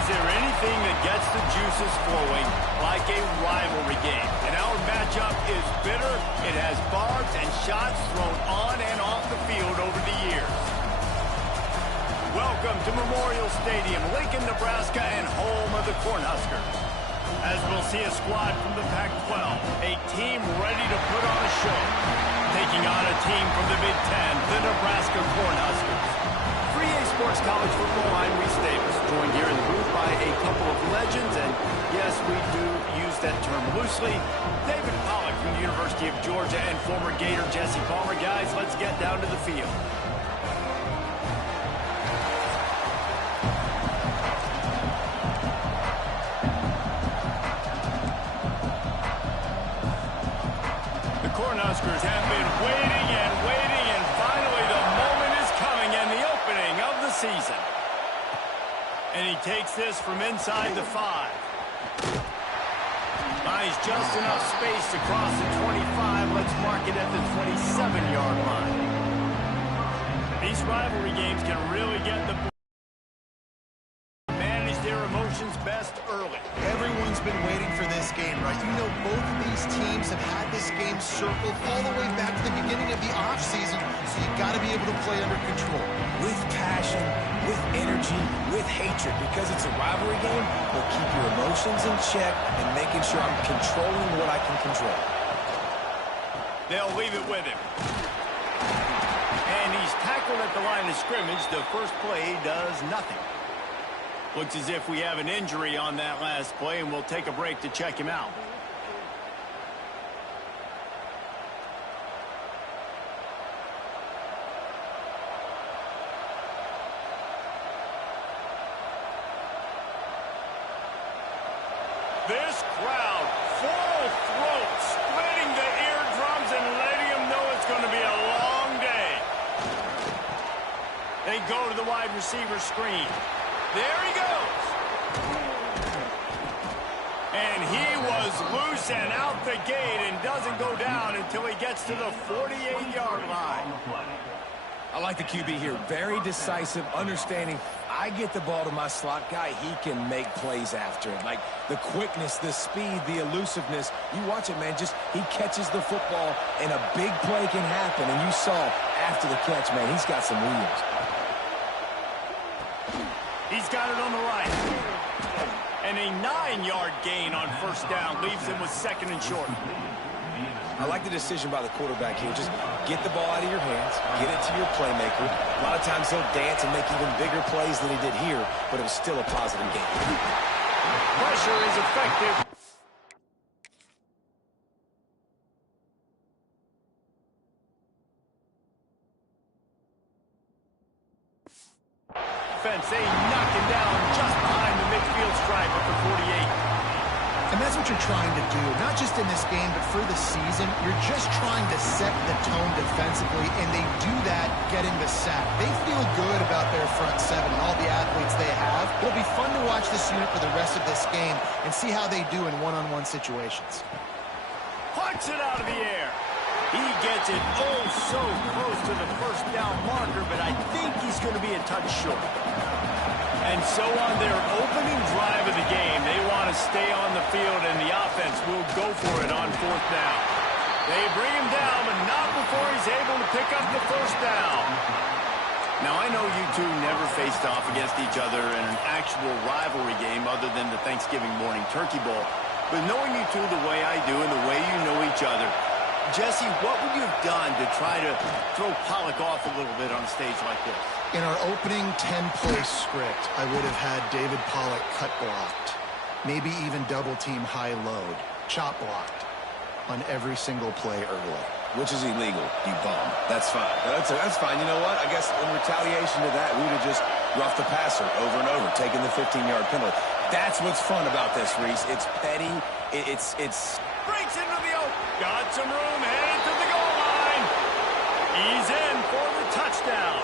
Is there anything that gets the juices flowing like a rivalry game? And our matchup is bitter. It has barbs and shots thrown on and off the field over the years. Welcome to Memorial Stadium, Lincoln, Nebraska, and home of the Cornhuskers. As we'll see a squad from the Pac-12, a team ready to put on a show. Taking on a team from the Big Ten, the Nebraska Cornhuskers. 3A Sports College Football, I'm Reese Davis, joined here in the booth by a couple of legends, and yes, we do use that term loosely. David Pollack from the University of Georgia and former Gator Jesse Palmer. Guys, let's get down to the field. Cornhuskers have been waiting and waiting, and finally the moment is coming and the opening of the season. And he takes this from inside the 5. Buys just enough space to cross the 25. Let's mark it at the 27-yard line. These rivalry games can really get the manage their emotions best early. Everyone's been waiting for this game, right? You know, both of these teams have had this game circled all the way back to the beginning of the offseason, so you got to be able to play under control. With passion, with energy, with hatred, because it's a rivalry game, we'll keep your emotions in check and making sure I'm controlling what I can control. They'll leave it with him. And he's tackled at the line of scrimmage. The first play does nothing. Looks as if we have an injury on that last play, and we'll take a break to check him out. This crowd, full throat, splitting the eardrums and letting them know it's going to be a long day. They go to the wide receiver screen. There he goes. And he was loose and out the gate and doesn't go down until he gets to the 48-yard line. I like the QB here. Very decisive, understanding. I get the ball to my slot guy, he can make plays after it. Like the quickness, the speed, the elusiveness. You watch it, man. Just he catches the football and a big play can happen. And you saw after the catch, man, he's got some wheels. He's got it on the right. And a 9-yard gain on first down leaves him with second and short. I like the decision by the quarterback here. Just get the ball out of your hands, get it to your playmaker. A lot of times he'll dance and make even bigger plays than he did here, but it was still a positive game. Pressure is effective. They knock him down just behind the midfield stripe at the 48. And that's what you're trying to do, not just in this game, but for the season. You're just trying to set the tone defensively, and they do that getting the sack. They feel good about their front seven and all the athletes they have. It'll be fun to watch this unit for the rest of this game and see how they do in one-on-one situations. Punch it out of the air. He gets it oh so close to the first down marker, but I think he's going to be a touch short. And so on their opening drive of the game, they want to stay on the field, and the offense will go for it on fourth down. They bring him down, but not before he's able to pick up the first down. Now, I know you two never faced off against each other in an actual rivalry game other than the Thanksgiving morning Turkey Bowl. But knowing you two the way I do and the way you know each other, Jesse, what would you have done to try to throw Pollack off a little bit on a stage like this? In our opening 10-play script, I would have had David Pollack cut blocked, maybe even double-team high load, chop blocked on every single play early. Which is illegal, you bum. That's fine. That's fine. You know what? I guess in retaliation to that, we would have just roughed the passer over and over, taking the 15-yard penalty. That's what's fun about this, Reese. It's petty. It's breaks into the open. Got some room, headed to the goal line. He's in for the touchdown.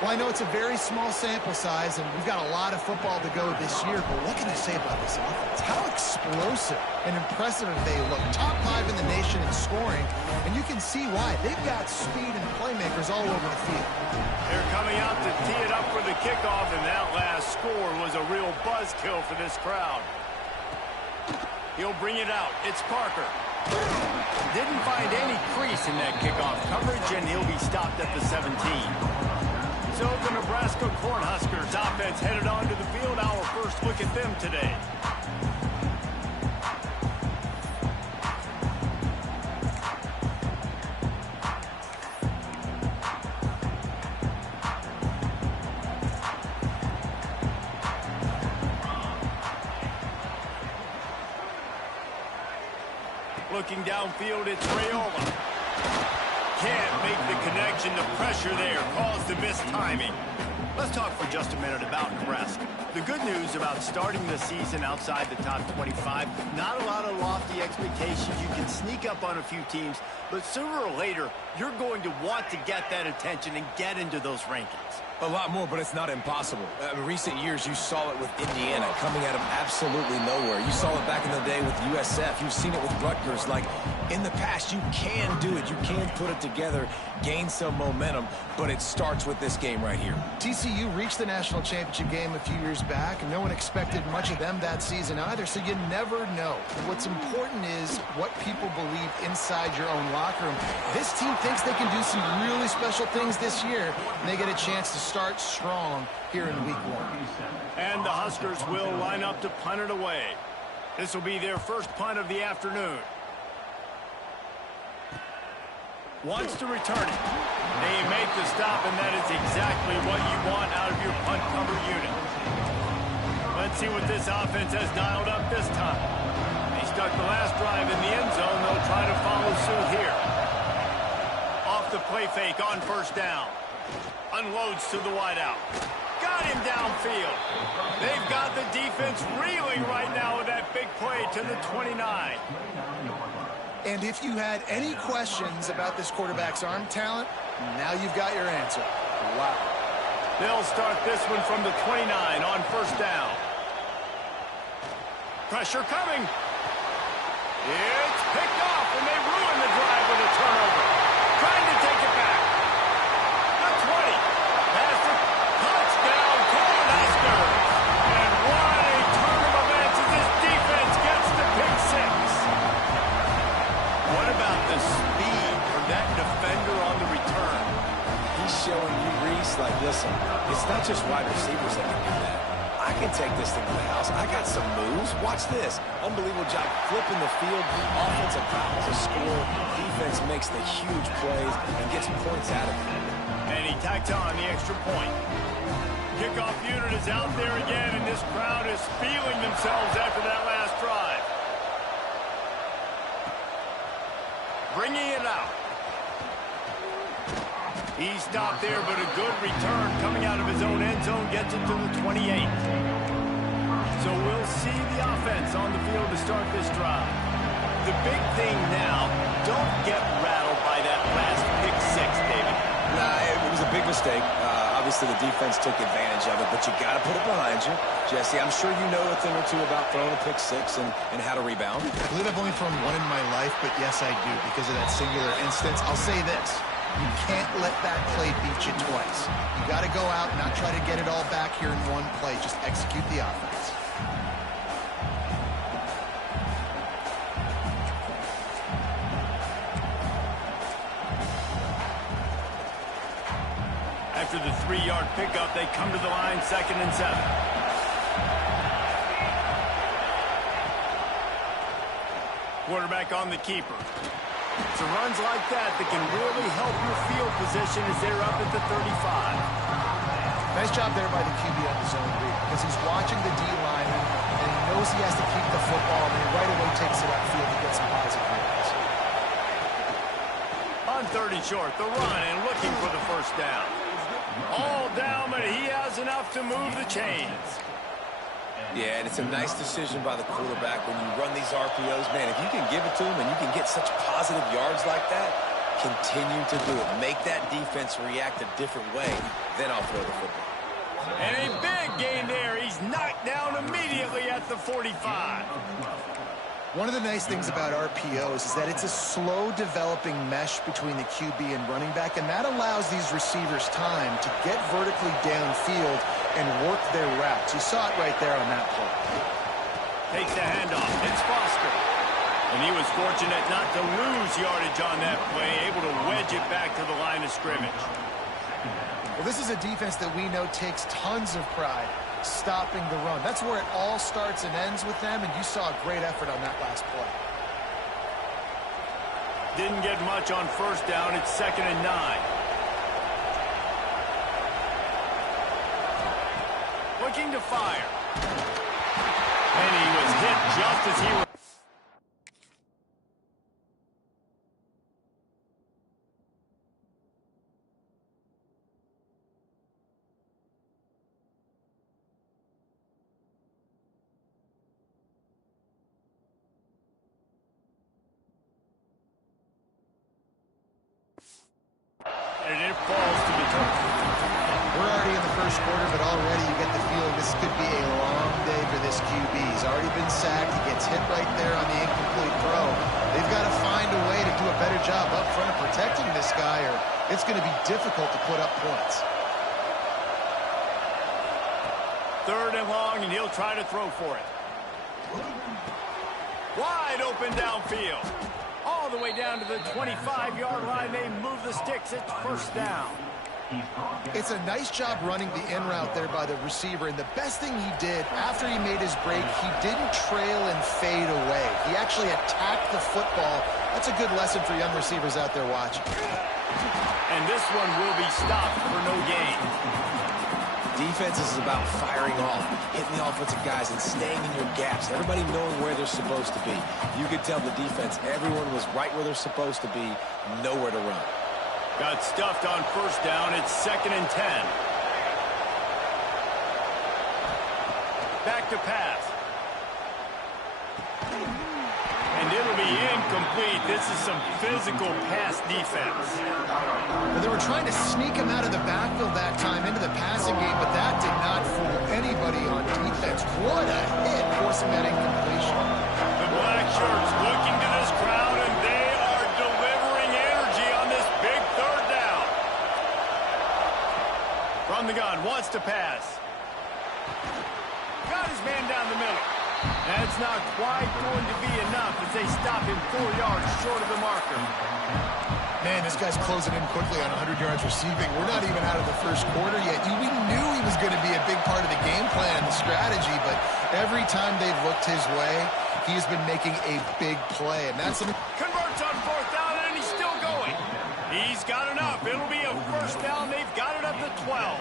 Well, I know it's a very small sample size, and we've got a lot of football to go this year, but what can you say about this offense? How explosive and impressive they look. Top 5 in the nation in scoring, and you can see why. They've got speed and playmakers all over the field. They're coming out to tee it up for the kickoff, and that last score was a real buzzkill for this crowd. He'll bring it out. It's Parker. Didn't find any crease in that kickoff coverage, and he'll be stopped at the 17. So the Nebraska Cornhuskers offense headed onto the field. Our first look at them today. Looking downfield, it's Rayola. Can't make the connection. The pressure there caused the missed timing. Let's talk for just a minute about Nebraska. The good news about starting the season outside the top 25, not a lot of lofty expectations. You can sneak up on a few teams, but sooner or later, you're going to want to get that attention and get into those rankings. A lot more, but it's not impossible. In recent years, you saw it with Indiana coming out of absolutely nowhere. You saw it back in the day with USF. You've seen it with Rutgers. Like, in the past, you can do it. You can put it together, gain some momentum, but it starts with this game right here. TCU reached the national championship game a few years back, and no one expected much of them that season either, so you never know. What's important is what people believe inside your own locker room. This team thinks they can do some really special things this year, and they get a chance to start strong here in week 1. And the Huskers will line up to punt it away. This will be their first punt of the afternoon. Wants to return it. They make the stop, and that is exactly what you want out of your punt cover unit. Let's see what this offense has dialed up this time. They stuck the last drive in the end zone. They'll try to follow suit here. Off the play fake on first down. Unloads to the wideout. Got him downfield. They've got the defense reeling right now with that big play to the 29. And if you had any questions about this quarterback's arm talent, now you've got your answer. Wow. They'll start this one from the 29 on first down. Pressure coming. It's picked off, and they ruin the drive with a turnover. Trying to take it back. The 20. Past it. Touchdown, Cornhuskers. And what a turn of events as this defense gets the pick 6. What about the speed from that defender on the return? He's showing you, Reese, like, listen, it's not just wide receivers that can do that. I can take this thing to the house. I got some moves. Watch this. Unbelievable job flipping the field. Offensive fouls a score. Defense makes the huge plays and gets points out of it. And he tacked on the extra point. Kickoff unit is out there again, and this crowd is feeling themselves after that last drive. Bringing it out. He stopped there, but a good return coming out of his own end zone gets it to the 28. So we'll see the offense on the field to start this drive. The big thing now, don't get rattled by that last pick 6, David. Nah, it was a big mistake. Obviously, the defense took advantage of it, but you got to put it behind you. Jesse, I'm sure you know a thing or two about throwing a pick 6 and how to rebound. I believe I've only thrown one in my life, but yes, I do, because of that singular instance. I'll say this. You can't let that play beat you twice. You got to go out and not try to get it all back here in one play. Just execute the offense. After the 3-yard pickup, they come to the line, 2nd and 7. Quarterback on the keeper. It's runs like that that can really help your field position as they're up at the 35. Nice job there by the QB on the zone read, because he's watching the D-line and he knows he has to keep the football, and he right away takes it upfield to get some positive yards. On 3rd and short, the run and looking for the first down. All down, but he has enough to move the chains. Yeah, and it's a nice decision by the quarterback when you run these RPOs. Man, if you can give it to him and you can get such positive yards like that, Continue to do it. Make that defense react a different way. Then I'll throw the football. And a big gain there. He's knocked down immediately at the 45. One of the nice things about RPOs is that it's a slow developing mesh between the QB and running back, and that allows these receivers time to get vertically downfield and work their routes. You saw it right there on that play. Takes the handoff. It's Foster. And he was fortunate not to lose yardage on that play, able to wedge it back to the line of scrimmage. Well, this is a defense that we know takes tons of pride stopping the run. That's where it all starts and ends with them, and you saw a great effort on that last play. Didn't get much on first down. It's 2nd and 9. Looking to fire. And he was hit just as he was. And it falls to the turf. We're already in the first quarter, but already you get the feeling this could be a long day for this QB. He's already been sacked. He gets hit right there on the incomplete throw. They've got to find a way to do a better job up front of protecting this guy, or it's going to be difficult to put up points. 3rd and long, and he'll try to throw for it. Wide open downfield. All the way down to the 25-yard line. They move the sticks. It's 1st down. It's a nice job running the in route there by the receiver, and the best thing he did after he made his break, he didn't trail and fade away. He actually attacked the football. That's a good lesson for young receivers out there watching. And this one will be stopped for no gain. Defense is about firing off, hitting the offensive guys, and staying in your gaps. Everybody knowing where they're supposed to be. You could tell the defense, everyone was right where they're supposed to be, nowhere to run. Got stuffed on first down. It's 2nd and 10. Back to pass. And it'll be incomplete. This is some physical pass defense. But they were trying to sneak him out of the backfield that time into the passing game, but that did not fool anybody on defense. What a hit, forcing that incompletion. The black shirts looking to this crowd, and they are delivering energy on this big 3rd down. From the gun, wants to pass. Got his man down the middle. That's not quite going to be enough as they stop him 4 yards short of the marker. Man, this guy's closing in quickly on 100 yards receiving. We're not even out of the first quarter yet. We knew he was going to be a big part of the game plan and the strategy, but every time they've looked his way, he's been making a big play. And that's something. Converts on 4th down, and he's still going. He's got enough. It'll be a 1st down. They've got it up to 12.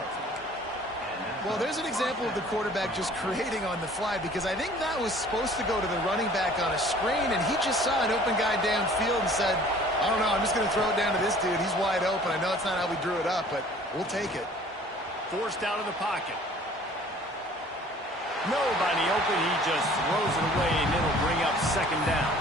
Well, there's an example of the quarterback just creating on the fly, because I think that was supposed to go to the running back on a screen, and he just saw an open guy downfield and said, I don't know, I'm just going to throw it down to this dude. He's wide open. I know it's not how we drew it up, but we'll take it. Forced out of the pocket. Nobody open. He just throws it away, and it'll bring up 2nd down.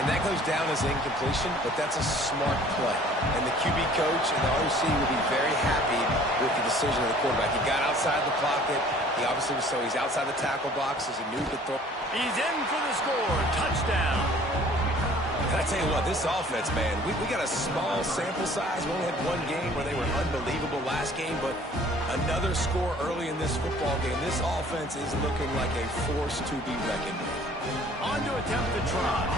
And that goes down as incompletion, but that's a smart play. And the QB coach and the OC will be very happy with the decision of the quarterback. He got outside the pocket. He obviously was so he's outside the tackle boxes. He knew he could throw. He's in for the score. Touchdown. And I tell you what, this offense, man, we got a small sample size. We only had one game where they were unbelievable last game, but another score early in this football game. This offense is looking like a force to be reckoned with. On to attempt the try.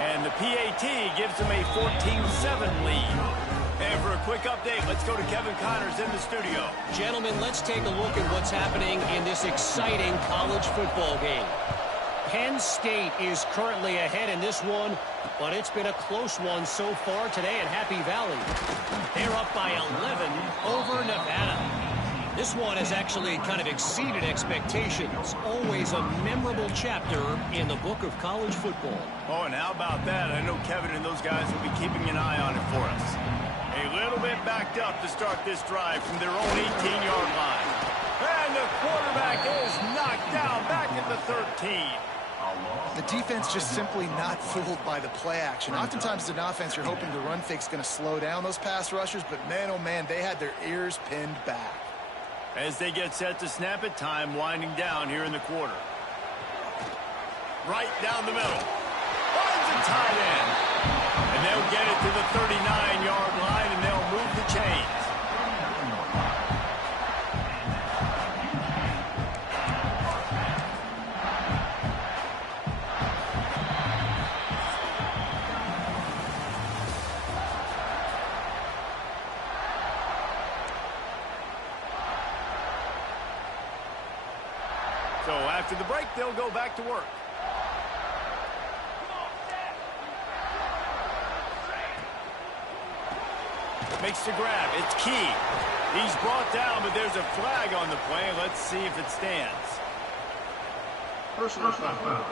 And the PAT gives them a 14-7 lead. And for a quick update, let's go to Kevin Connors in the studio. Gentlemen, let's take a look at what's happening in this exciting college football game. Penn State is currently ahead in this one, but it's been a close one so far today at Happy Valley. They're up by 11 over Nevada. This one has actually kind of exceeded expectations. Always a memorable chapter in the book of college football. Oh, and how about that? I know Kevin and those guys will be keeping an eye on it for us. A little bit backed up to start this drive from their own 18-yard line. And the quarterback is knocked down back at the 13. The defense just simply not fooled by the play action. Oftentimes as an offense, you're hoping the run fake's going to slow down those pass rushers, but man, oh man, they had their ears pinned back. As they get set to snap it, time winding down here in the quarter. Right down the middle. Finds a tight end. And they'll get it to the 39-yard line, and they'll move the chains. So after the break, they'll go back to work. Makes the grab. It's key. He's brought down, but there's a flag on the play. Let's see if it stands. Personal foul.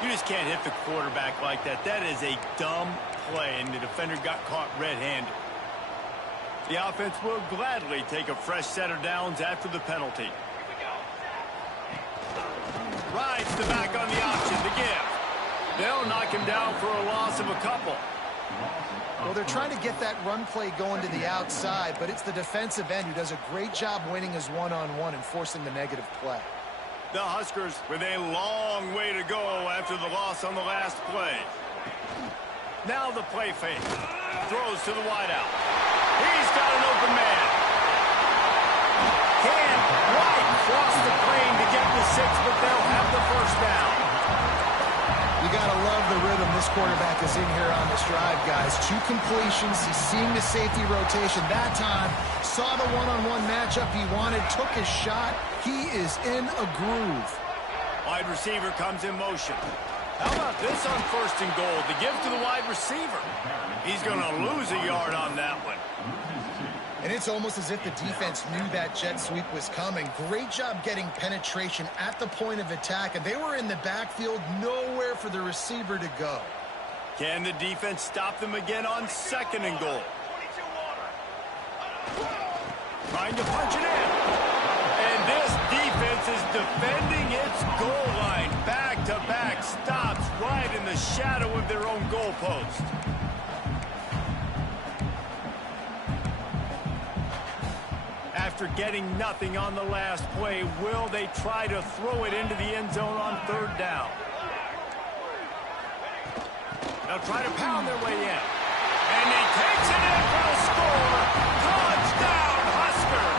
You just can't hit the quarterback like that. That is a dumb play, and the defender got caught red-handed. The offense will gladly take a fresh set of downs after the penalty. Rides the back on the option, the give. They'll knock him down for a loss of a couple. Well, they're trying to get that run play going to the outside, but it's the defensive end who does a great job winning his one-on-one and forcing the negative play. The Huskers with a long way to go after the loss on the last play. Now the play fake. Throws to the wideout. He's got an open man. Can White cross the plane to get the 6, but they'll have the first down. You got to love the rhythm this quarterback is in here on this drive, guys. 2 completions. He's seeing the safety rotation. That time, saw the one-on-one matchup he wanted, took his shot. He is in a groove. Wide receiver comes in motion. How about this on 1st and goal? The give to the wide receiver. He's going to lose a yard on that one. And it's almost as if the defense knew that jet sweep was coming. Great job getting penetration at the point of attack, and they were in the backfield, nowhere for the receiver to go. Can the defense stop them again on 2nd and goal? Trying to punch it in. And this defense is defending its goal line. Back-to-back stops right in the shadow of their own goalpost. After getting nothing on the last play, will they try to throw it into the end zone on 3rd down? They'll try to pound their way in. And he takes it in for the score. Touchdown, Husker!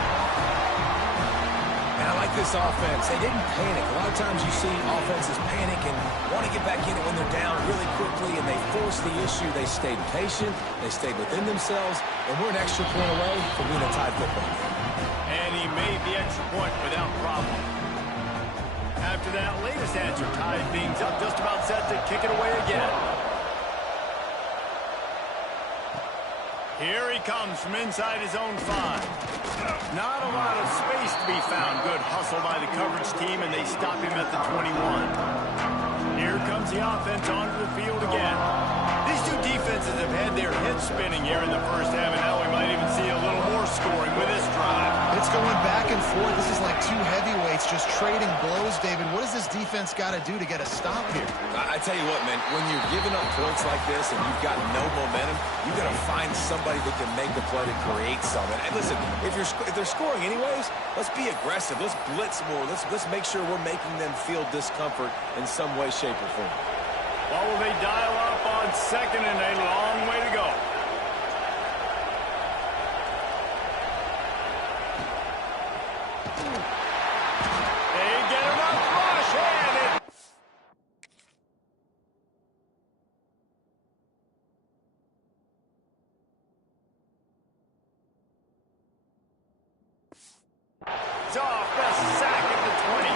And I like this offense. They didn't panic. A lot of times you see offenses panic and want to get back in it when they're down really quickly, and they force the issue. They stayed patient. They stayed within themselves, and we're an extra point away from being a tied football game. And he made the extra point without problem. After that latest answer tied things up, just about set to kick it away again. Here he comes from inside his own 5. Not a lot of space to be found. Good hustle by the coverage team, and they stop him at the 21. Here comes the offense onto the field again. These two defenses have had their heads spinning here in the first half, and now we might even see a little more scoring with this drive. It's going back and forth. This is like 2 heavyweights just trading blows, David. What does this defense got to do to get a stop here? I tell you what, man, when you're giving up points like this and you've got no momentum, you got to find somebody that can make the play to create something. And listen, if they're scoring anyways, let's be aggressive. Let's blitz more. Let's make sure we're making them feel discomfort in some way, shape, or form. Well, will they dial up on 2nd and a long way to go? They get enough rush, and it... It's off the sack at the 20.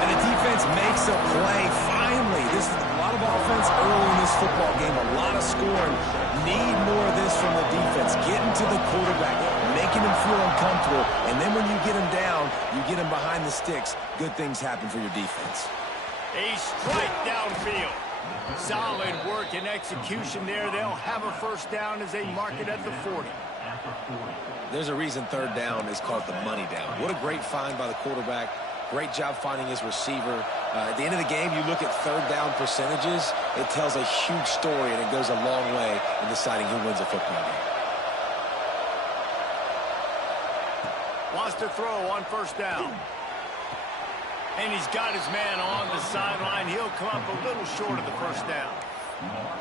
And the defense makes a play. Finally, this is a lot of offense early in this football game, a lot of scoring. Need more of this from the defense. Getting to the quarterback, making him feel uncomfortable, and then when you get him down, you get him behind the sticks. Good things happen for your defense. A strike downfield. Solid work and execution there. They'll have a first down as they mark it at the 40. There's a reason third down is called the money down. What a great find by the quarterback. Great job finding his receiver. At the end of the game, you look at third down percentages. It tells a huge story, and it goes a long way in deciding who wins a football game. Wants to throw on first down. And he's got his man on the sideline. He'll come up a little short of the first down.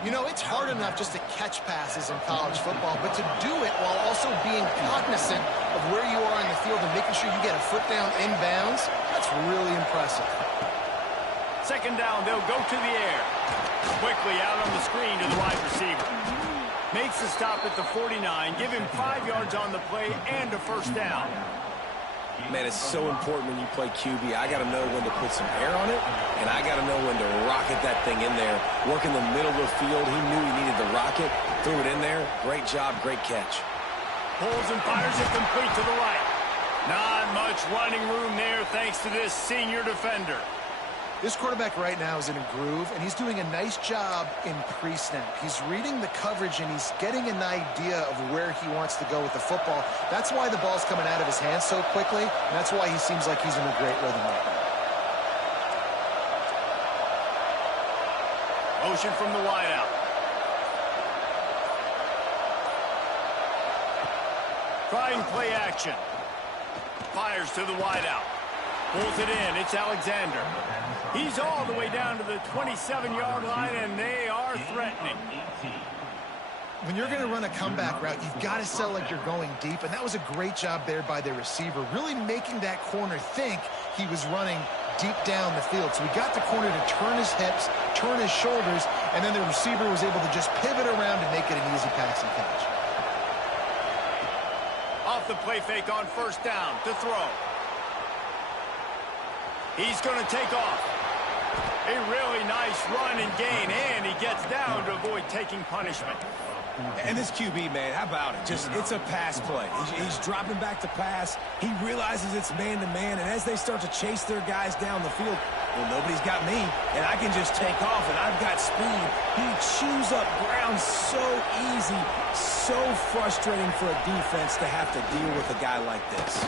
You know, it's hard enough just to catch passes in college football, but to do it while also being cognizant of where you are in the field and making sure you get a foot down inbounds, that's really impressive. Second down, they'll go to the air. Quickly out on the screen to the wide receiver. Makes the stop at the 49. Give him 5 yards on the play and a first down. Man, it's so important when you play QB. I got to know when to put some air on it, and I got to know when to rocket that thing in there. Work in the middle of the field. He knew he needed the rocket. Threw it in there. Great job, great catch. Pulls and fires it complete to the right. Not much running room there thanks to this senior defender. This quarterback right now is in a groove, and he's doing a nice job in pre-snap. He's reading the coverage, and he's getting an idea of where he wants to go with the football. That's why the ball's coming out of his hands so quickly, and that's why he seems like he's in a great rhythm right now. Motion from the wideout. Trying play action. Fires to the wideout. Pulls it in. It's Alexander. He's all the way down to the 27-yard line, and they are threatening. When you're going to run a comeback route, you've got to sell like you're going deep, and that was a great job there by the receiver, really making that corner think he was running deep down the field. So we got the corner to turn his hips, turn his shoulders, and then the receiver was able to just pivot around and make it an easy pass and catch. Off the play fake on first down to throw. He's going to take off. A really nice run and gain, and he gets down to avoid taking punishment. And this QB, man, how about it? It's a pass play. He's dropping back to pass. He realizes it's man-to-man, and as they start to chase their guys down the field, well, nobody's got me, and I can just take off, and I've got speed. He chews up ground so easy, so frustrating for a defense to have to deal with a guy like this.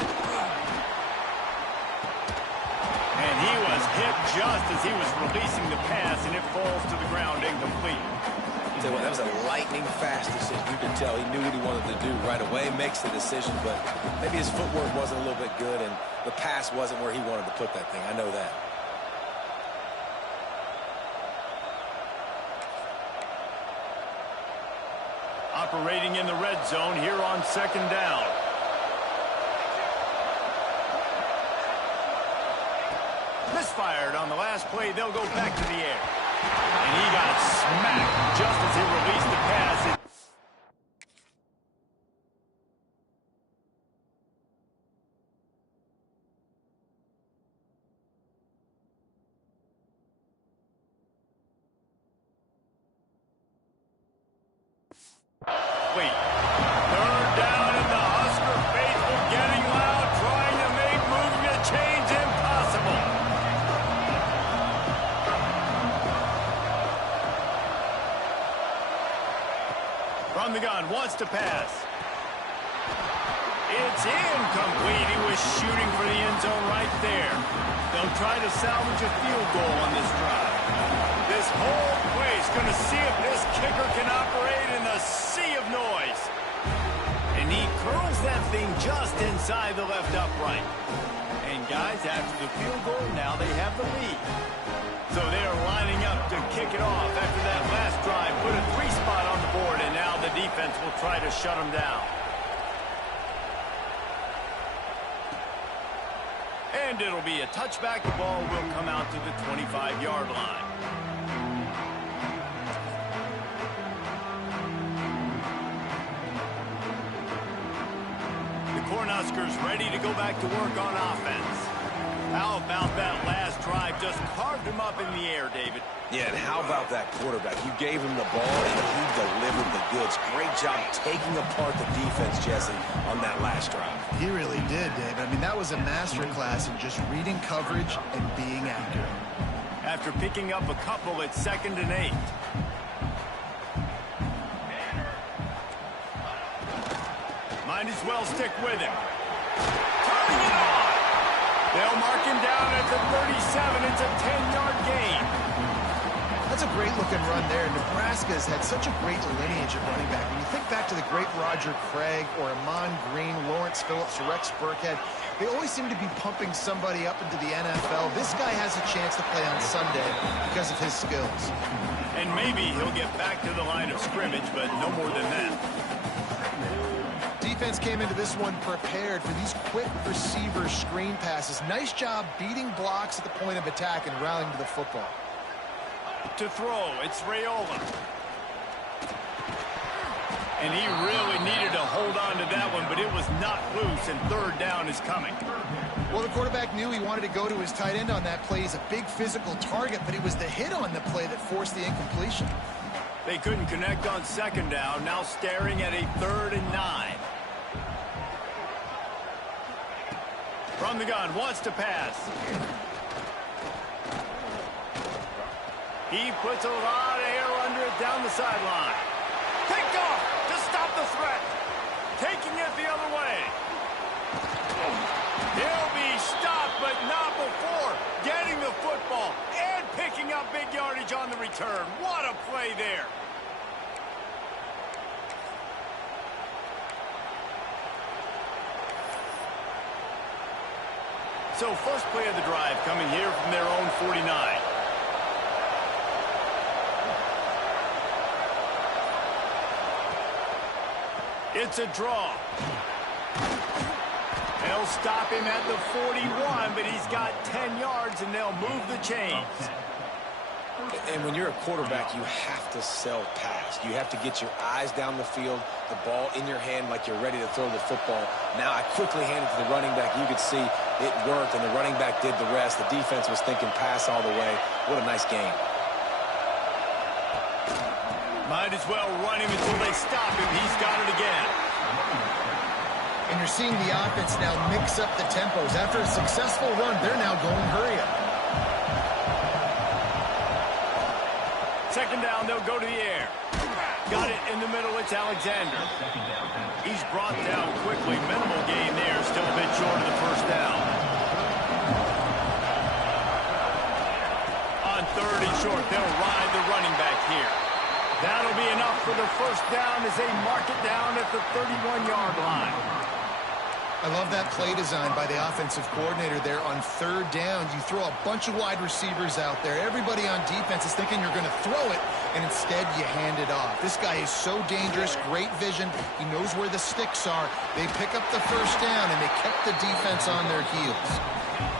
And he was hit just as he was releasing the pass, and it falls to the ground incomplete. Tell you what, that was a lightning-fast decision. You could tell he knew what he wanted to do right away, makes the decision, but maybe his footwork wasn't a little bit good, and the pass wasn't where he wanted to put that thing. I know that. Operating in the red zone here on second down. Misfired on the last play. They'll go back to the air. And he got smacked just as he released the pass. Wait. Third down, and the Husker faithful getting loud, trying to make moving the chains impossible. From the gun, wants to pass. It's incomplete. He was shooting for the end zone right there. They'll try to salvage a field goal on this drive. This whole place going to see if this kicker can operate in the sea of noise. And he curls that thing just inside the left upright. And guys, after the field goal, now they have the lead. So they are lining up to kick it off after that last drive. Put a 3-spot on the board, and now the defense will try to shut them down. And it'll be a touchback. The ball will come out to the 25-yard line. The Cornhuskers ready to go back to work on offense. How about that last drive? Just carved him up in the air, David. Yeah, and how about that quarterback? You gave him the ball, and he delivered the goods. Great job taking apart the defense, Jesse, on that last drive. He really did, David. I mean, that was a masterclass in just reading coverage and being accurate. after picking up a couple at 2nd and 8. Might as well stick with him. Turning it on. They'll mark him down at the 37. It's a 10-yard gain. That's a great-looking run there. Nebraska has had such a great lineage at running back. When you think back to the great Roger Craig or Amon Green, Lawrence Phillips, or Rex Burkhead, they always seem to be pumping somebody up into the NFL. This guy has a chance to play on Sunday because of his skills. And maybe he'll get back to the line of scrimmage, but no more than that. Defense came into this one prepared for these quick receiver screen passes. Nice job beating blocks at the point of attack and rallying to the football. To throw, it's Raiola. And he really needed to hold on to that one, but it was not loose, and 3rd down is coming. Well, the quarterback knew he wanted to go to his tight end on that play. He's a big physical target, but it was the hit on the play that forced the incompletion. They couldn't connect on 2nd down, now staring at a 3rd and 9. From the gun, wants to pass. He puts a lot of air under it down the sideline. Picked off to stop the threat. Taking it the other way. He'll be stopped, but not before getting the football and picking up big yardage on the return. What a play there. So first play of the drive coming here from their own 49. It's a draw. They'll stop him at the 41, but he's got 10 yards, and they'll move the chains. And when you're a quarterback, you have to sell pass. You have to get your eyes down the field, the ball in your hand like you're ready to throw the football. Now I quickly hand it to the running back. You could see it worked, and the running back did the rest. The defense was thinking pass all the way. What a nice game. Might as well run him until they stop him. He's got it again. And you're seeing the offense now mix up the tempos. After a successful run, they're now going hurry up. 2nd down, they'll go to the air. Got it in the middle, it's Alexander. He's brought down quickly. Minimal gain there, still a bit short of the 1st down. On 3rd and short, they'll ride the running back here. That'll be enough for the 1st down as they mark it down at the 31-yard line. I love that play design by the offensive coordinator there on 3rd down. You throw a bunch of wide receivers out there. Everybody on defense is thinking you're going to throw it, and instead you hand it off. This guy is so dangerous, great vision. He knows where the sticks are. They pick up the 1st down, and they kept the defense on their heels.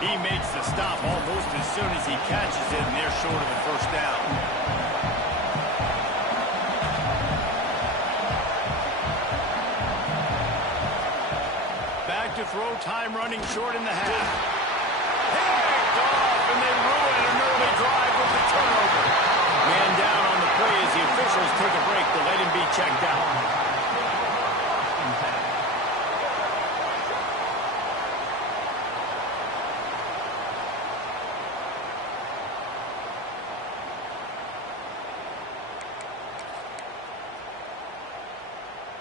He makes the stop almost as soon as he catches it, and they're short of the 1st down. To throw, time running short in the half. Picked off, and they ruin an early drive with the turnover. Man down on the play as the officials take a break to let him be checked out.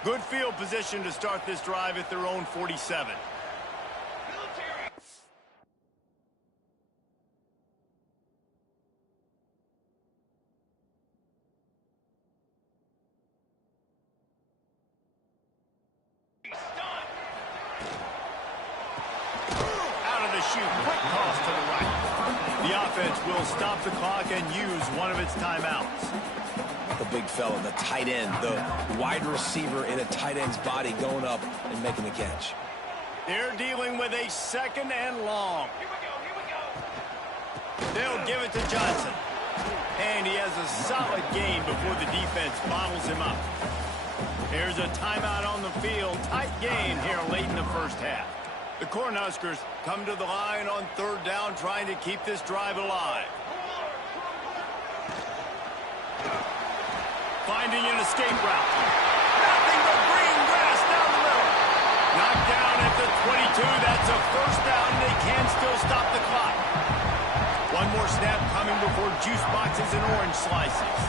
Good field position to start this drive at their own 47. Out of the chute, quick toss to the right. The offense will stop the clock and use one of its timeouts. The big fella, the tight end, the wide receiver in a tight end's body going up and making the catch. They're dealing with a 2nd and long. Here we go. They'll give it to Johnson. And he has a solid gain before the defense bottles him up. There's a timeout on the field. Tight game here late in the 1st half. The Cornhuskers come to the line on 3rd down, trying to keep this drive alive. Finding an escape route. Nothing but green grass down the middle. Knocked down at the 22. That's a 1st down, and they can still stop the clock. One more snap coming before for juice boxes and orange slices.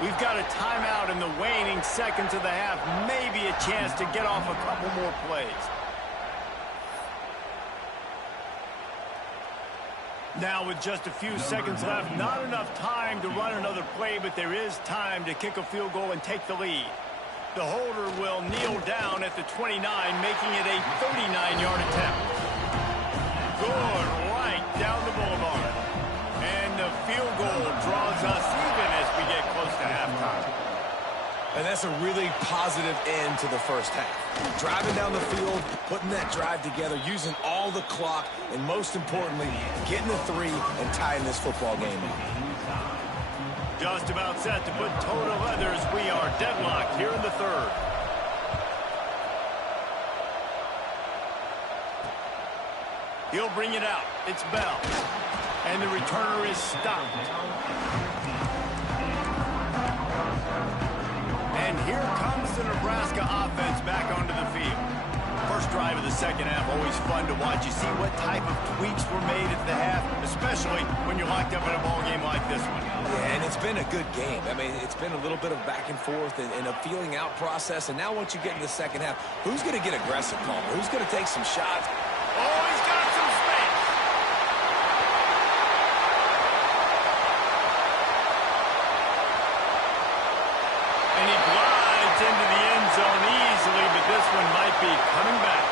We've got a timeout in the waning seconds of the half. Maybe a chance to get off a couple more plays. Now with just a few seconds left, not enough time to run another play, but there is time to kick a field goal and take the lead. The holder will kneel down at the 29, making it a 39-yard attempt. Good, right down the boulevard. And the field goal draws us even as we get close to halftime. And that's a really positive end to the first half. Driving down the field, putting that drive together, using all the clock, and most importantly, getting the 3 and tying this football game up. Just about set to put toe to leather as we are deadlocked here in the third. He'll bring it out. It's Bell. And the returner is stopped. And here comes the Nebraska offense back onto the field. First drive of the second half, always fun to watch. You see what type of tweaks were made at the half, especially when you're locked up in a ball game like this one. Yeah, and it's been a good game. I mean, it's been a little bit of back and forth and a feeling out process. And now once you get into the second half, who's going to get aggressive, Palmer? Who's going to take some shots? Oh, he's got some space. And he glides into the end zone easily, but this one might be coming back.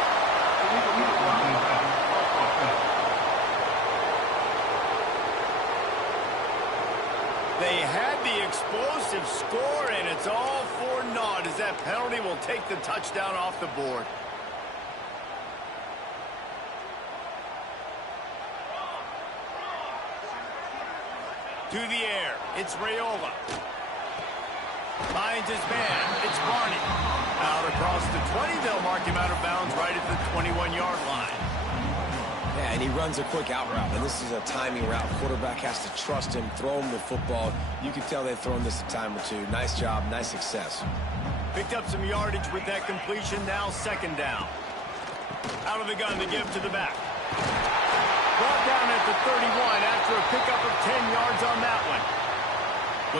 They had the explosive score, and it's all for naught as that penalty will take the touchdown off the board. To the air, it's Raiola. Finds his man, it's Barney. Out across the 20, they'll mark him out of bounds right at the 21-yard line. Yeah, and he runs a quick out route, and this is a timing route. Quarterback has to trust him, throw him the football. You can tell they've thrown this a time or two. Nice job, nice success. Picked up some yardage with that completion, now second down. Out of the gun to give to the back. Brought down at the 31 after a pickup of 10 yards on that one.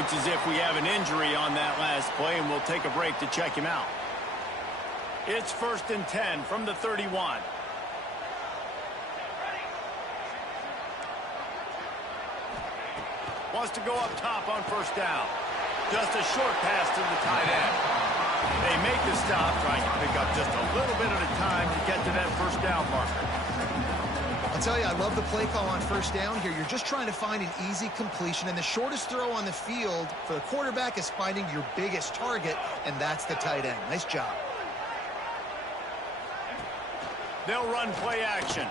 Looks as if we have an injury on that last play, and we'll take a break to check him out. It's 1st and 10 from the 31. Wants to go up top on first down. Just a short pass to the tight end. They make the stop, trying to pick up just a little bit at a time to get to that first down marker. I'll tell you, I love the play call on first down here. You're just trying to find an easy completion, and the shortest throw on the field for the quarterback is finding your biggest target, and that's the tight end. Nice job. They'll run play action.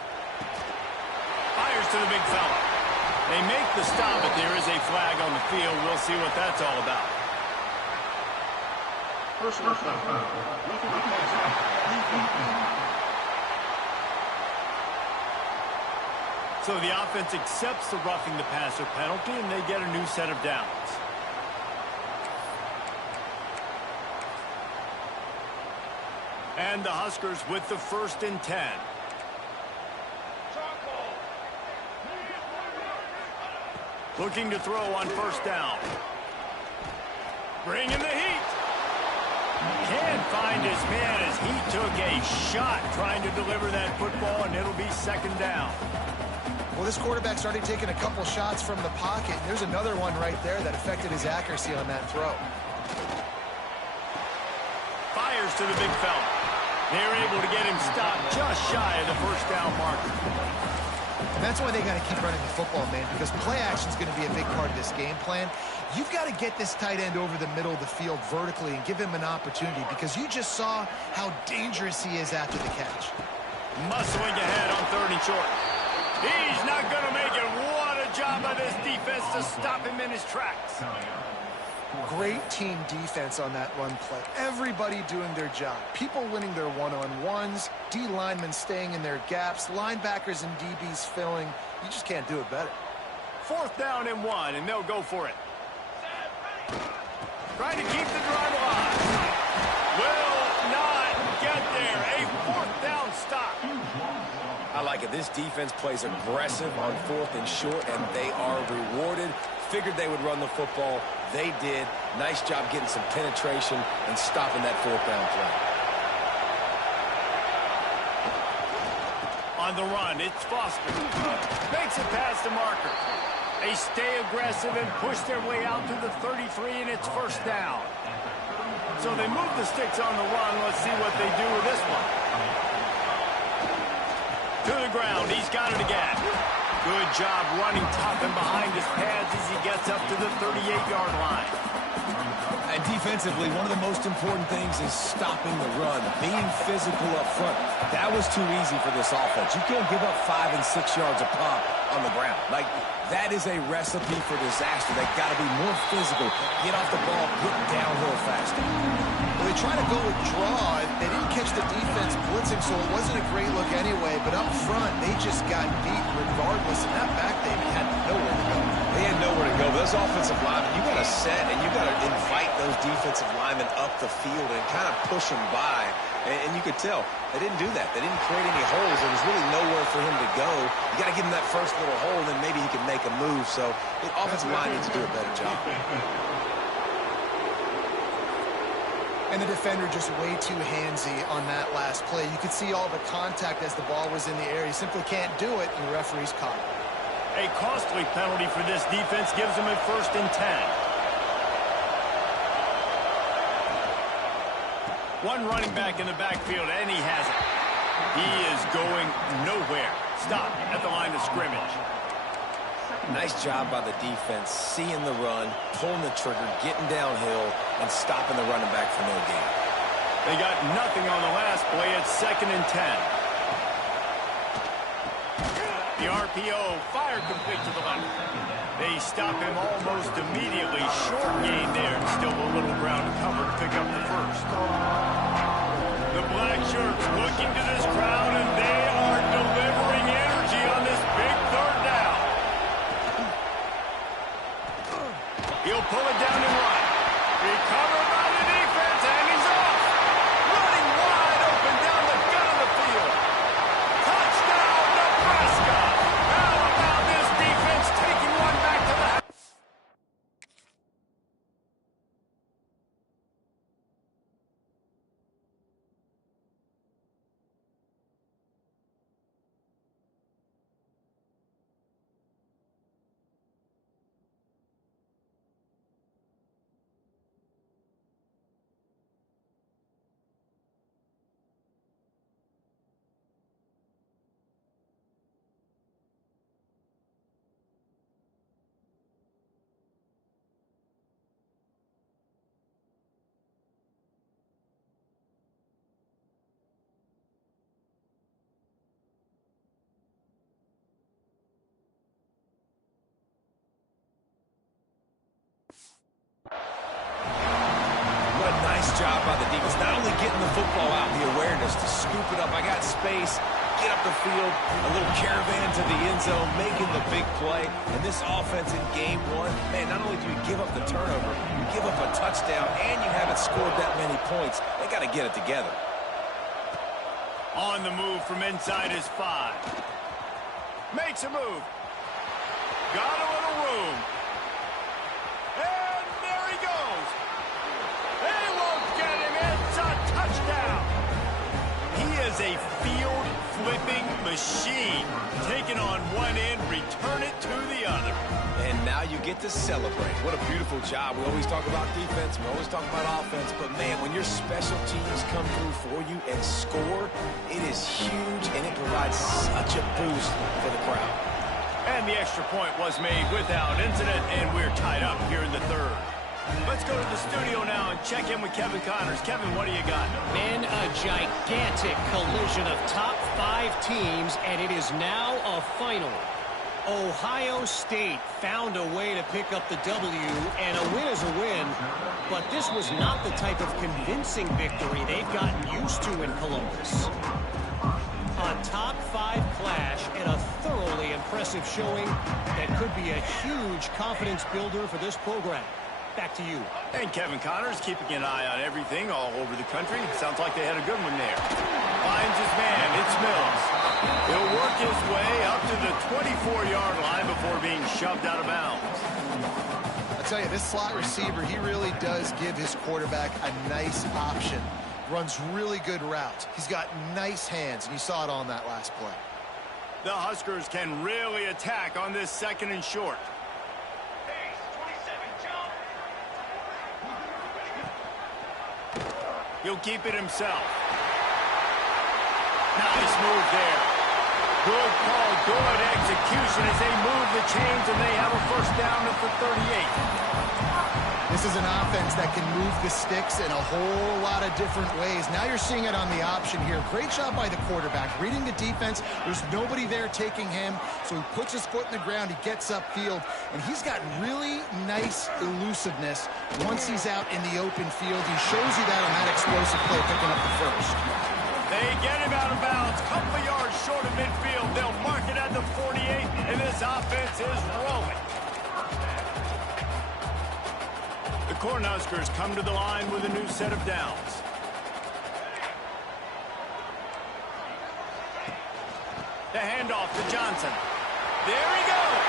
Fires to the big fella. They make the stop, but there is a flag on the field. We'll see what that's all about. So the offense accepts the roughing the passer penalty, and they get a new set of downs. And the Huskers with the 1st and 10. Looking to throw on first down. Bringing the heat. Can't find his man as he took a shot trying to deliver that football, and it'll be second down. Well, this quarterback started taking a couple shots from the pocket. There's another one right there that affected his accuracy on that throw. Fires to the big fella. They're able to get him stopped just shy of the first down marker. And that's why they got to keep running the football, man, because play action is going to be a big part of this game plan. You've got to get this tight end over the middle of the field vertically and give him an opportunity, because you just saw how dangerous he is after the catch. Muscling ahead on 3rd and short. He's not going to make it. What a job by this defense to stop him in his tracks. Great team defense on that run play. Everybody doing their job. People winning their one-on-ones, D linemen staying in their gaps, linebackers and DBs filling. You just can't do it better. 4th down and 1, and they'll go for it. Trying to keep the drive alive. Will not get there. A 4th down stop. I like it. This defense plays aggressive on 4th and short, and they are rewarded. Figured they would run the football. They did. Nice job getting some penetration and stopping that 4th down play. On the run, it's Foster. Makes it past the marker. They stay aggressive and push their way out to the 33, and it's 1st down. So they move the sticks on the run. Let's see what they do with this one. To the ground. He's got it again. Good job running top and behind his pads as he gets up to the 38-yard line. And defensively, one of the most important things is stopping the run, being physical up front. That was too easy for this offense. You can't give up 5 and 6 yards a pop on the ground. Like, that is a recipe for disaster. They got to be more physical, get off the ball, get downhill faster. Well, they tried to go with draw. They didn't catch the defense blitzing, so it wasn't a great look anyway. But up front, they just got beat regardless. And that back they had nowhere to go. They had nowhere to go. Those offensive linemen, you got to set and you got to invite those defensive linemen up the field and kind of push them by. And you could tell they didn't do that. They didn't create any holes. There was really nowhere for him to go. You got to give him that first little hole, and then maybe he can make a move. So the offensive line needs to do a better job. And the defender just way too handsy on that last play. You could see all the contact as the ball was in the air. He simply can't do it, and the referee's caught it. A costly penalty for this defense gives them a 1st and 10. One running back in the backfield, and he has it. He is going nowhere. Stop at the line of scrimmage. Nice job by the defense, seeing the run, pulling the trigger, getting downhill, and stopping the running back for no gain. They got nothing on the last play. It's 2nd and 10. The RPO fired complete to the left. They stop him almost immediately. Short gain there. Still a little ground to cover to pick up the 1st. The black shirts looking to this crowd, and they are delivering energy on this big 3rd down. He'll pull it down and run. Recovered by the defense, and he's off. Running wide open down the gut of the field. Touchdown, Nebraska. How about this defense taking one back to the house? Job by the defense, not only getting the football out, the awareness to scoop it up. I got space, get up the field, a little caravan to the end zone, making the big play. And this offense in game 1, man, not only do you give up the turnover, you give up a touchdown, and you haven't scored that many points. They got to get it together. On the move from inside his 5. Makes a move. Got a little room. And there he goes. They won't get him. It's a touchdown. He is a field-flipping machine. Taking on one end, return it to the other. And now you get to celebrate. What a beautiful job. We always talk about defense. We always talk about offense. But, man, when your special teams come through for you and score, it is huge, and it provides such a boost for the crowd. And the extra point was made without incident, and we're tied up here in the 3rd. Let's go to the studio now and check in with Kevin Connors. Kevin, what do you got? Man, a gigantic collision of top 5 teams, and it is now a final. Ohio State found a way to pick up the W, and a win is a win. But this was not the type of convincing victory they've gotten used to in Columbus. A top 5 clash and a thoroughly impressive showing that could be a huge confidence builder for this program. back to you. And Kevin Connors keeping an eye on everything all over the country. Sounds like they had a good one there. Finds his man. It's Mills. He'll work his way up to the 24-yard line before being shoved out of bounds. I tell you, this slot receiver, he really does give his quarterback a nice option. Runs really good routes. He's got nice hands, and you saw it on that last play. The Huskers can really attack on this 2nd and short. He'll keep it himself. Nice move there. Good call, good execution as they move the chains and they have a first down at the 38. This is an offense that can move the sticks in a whole lot of different ways. Now you're seeing it on the option here. Great job by the quarterback. Reading the defense, there's nobody there taking him, so he puts his foot in the ground, he gets upfield, and he's got really nice elusiveness once he's out in the open field. He shows you that on that explosive play, picking up the first. They get him out of bounds, couple of yards short of midfield. They'll mark it at the 48, and this offense is rolling. The Cornhuskers come to the line with a new set of downs. The handoff to Johnson. There he goes.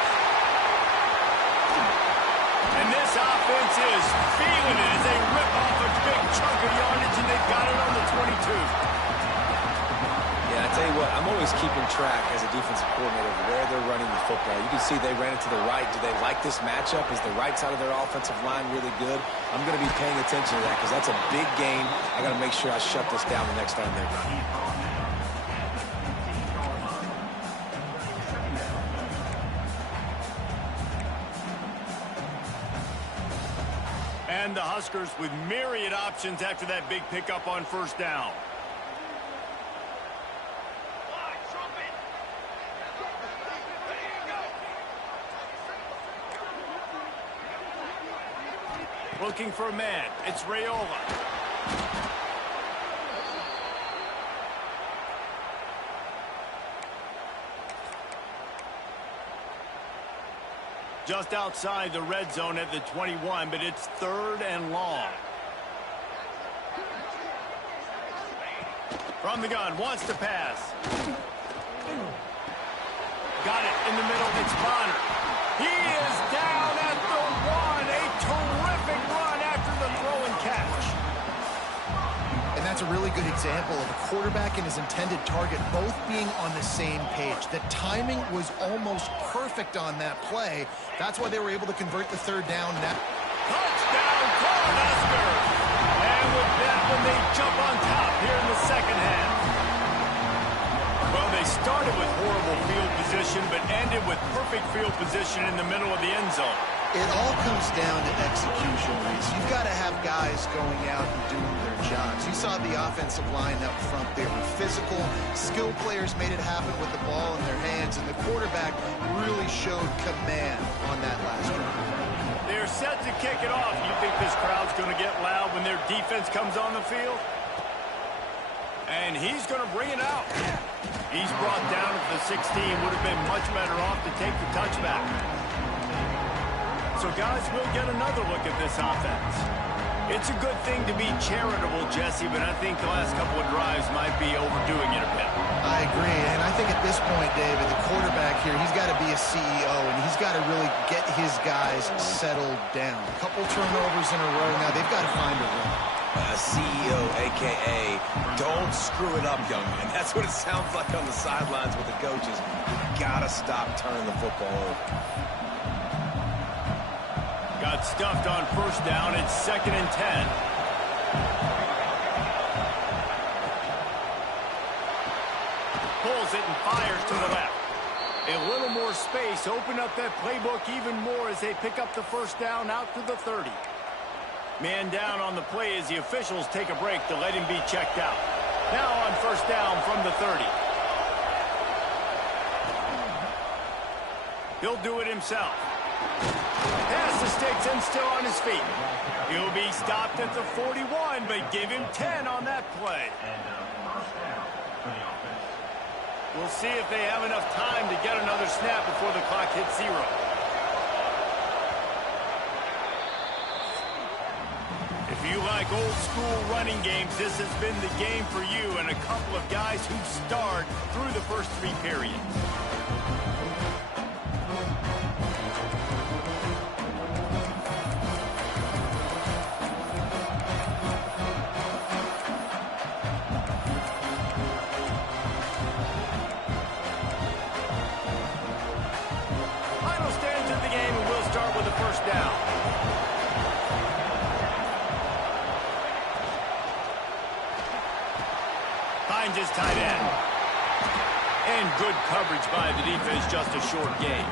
And this offense is feeling it as they rip off a big chunk of yardage, and they've got it on the 22. Yeah, I tell you what, I'm always keeping track as a defensive coordinator of where they're running the football. You can see they ran it to the right. Do they like this matchup? Is the right side of their offensive line really good? I'm going to be paying attention to that because that's a big gain. I got to make sure I shut this down the next time they run. And the Huskers with myriad options after that big pickup on first down. Looking for a man. It's Raiola. Just outside the red zone at the 21, but it's 3rd and long. From the gun, wants to pass. Got it in the middle. It's Bonner. He is down at the 1. A terrific run after the throw and catch. And that's a really good example of a quarterback and his intended target both being on the same page. The timing was almost perfect on that play. That's why they were able to convert the 3rd down. Touchdown, Cornhuskers! And with that one, they jump on top here in the 2nd half. Well, they started with horrible field position, but ended with perfect field position in the middle of the end zone. It all comes down to execution, Reese. You've got to have guys going out and doing their jobs. You saw the offensive line up front. They were physical. Skilled players made it happen with the ball in their hands, and the quarterback really showed command on that last drive. They're set to kick it off. You think this crowd's going to get loud when their defense comes on the field? And he's going to bring it out. He's brought down at the 16. Would have been much better off to take the touchback. So, guys, we'll get another look at this offense. It's a good thing to be charitable, Jesse, but I think the last couple of drives might be overdoing it a bit. I agree, and I think at this point, David, the quarterback here, he's got to be a CEO, and he's got to really get his guys settled down. A couple turnovers in a row now. They've got to find a rhythm. CEO, a.k.a. don't screw it up, young man. That's what it sounds like on the sidelines with the coaches. You got to stop turning the football over. Got stuffed on first down. It's 2nd and 10. Pulls it and fires to the left. A little more space. Open up that playbook even more as they pick up the first down out to the 30. Man down on the play as the officials take a break to let him be checked out. Now on first down from the 30. He'll do it himself. Pass the sticks and still on his feet. He'll be stopped at the 41, but give him 10 on that play. We'll see if they have enough time to get another snap before the clock hits 0. you like old-school running games, this has been the game for you and a couple of guys who starred through the first 3 periods. Final stands of the game, and we'll start with a first down. Finds his tight end. And good coverage by the defense, just a short gain.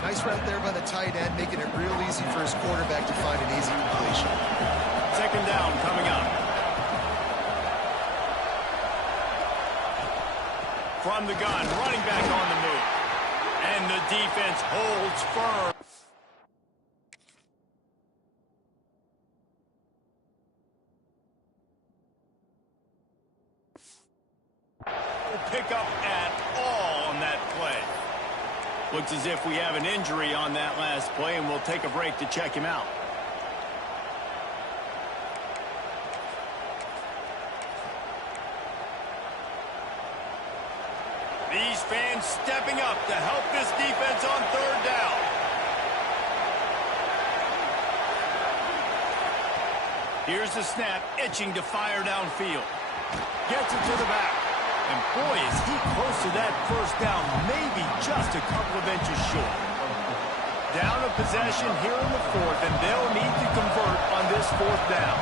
Nice route there by the tight end, making it real easy for his quarterback to find an easy completion. Second down coming up. From the gun, running back on the move. And the defense holds firm. Pick up at all on that play. Looks as if we have an injury on that last play, and we'll take a break to check him out. These fans stepping up to help this defense on third down. Here's the snap, itching to fire downfield. Gets it to the back. And boy, is he close to that first down, maybe just a couple of inches short. Down a possession here in the 4th, and they'll need to convert on this 4th down.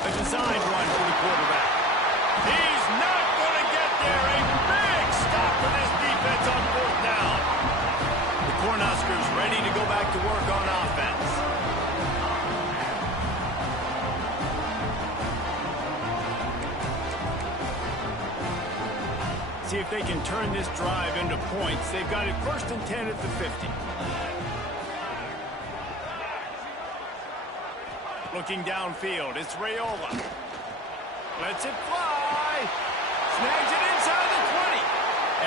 A design run for the quarterback. He's not going to get there. A big stop for this defense on 4th down. The Cornhuskers ready to go back to work on offense. See if they can turn this drive into points. They've got it 1st and 10 at the 50. Looking downfield, it's Raiola. Lets it fly. Snags it inside the 20.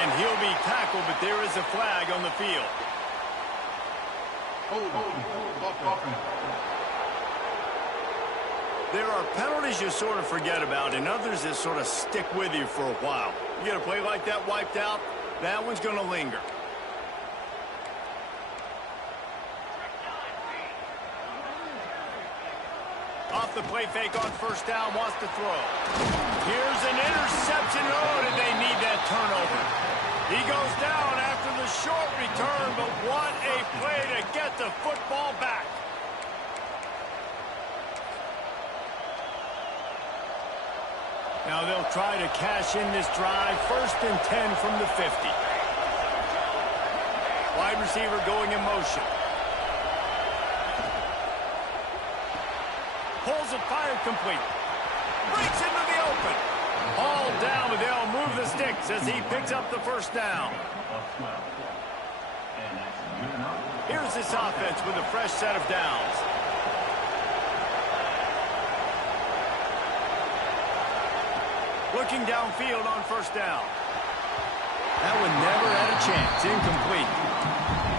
And he'll be tackled, but there is a flag on the field. There are penalties you sort of forget about and others that sort of stick with you for a while. You get a play like that wiped out, that one's going to linger. Off the play fake on 1st down, wants to throw. Here's an interception. Oh, did they need that turnover? He goes down after the short return, but what a play to get the football back. Now they'll try to cash in this drive. 1st and 10 from the 50. Wide receiver going in motion. Pulls it, fired complete. Breaks into the open. All down, but they'll move the sticks as he picks up the 1st down. Here's this offense with a fresh set of downs. Looking downfield on 1st down. That one never had a chance. Incomplete.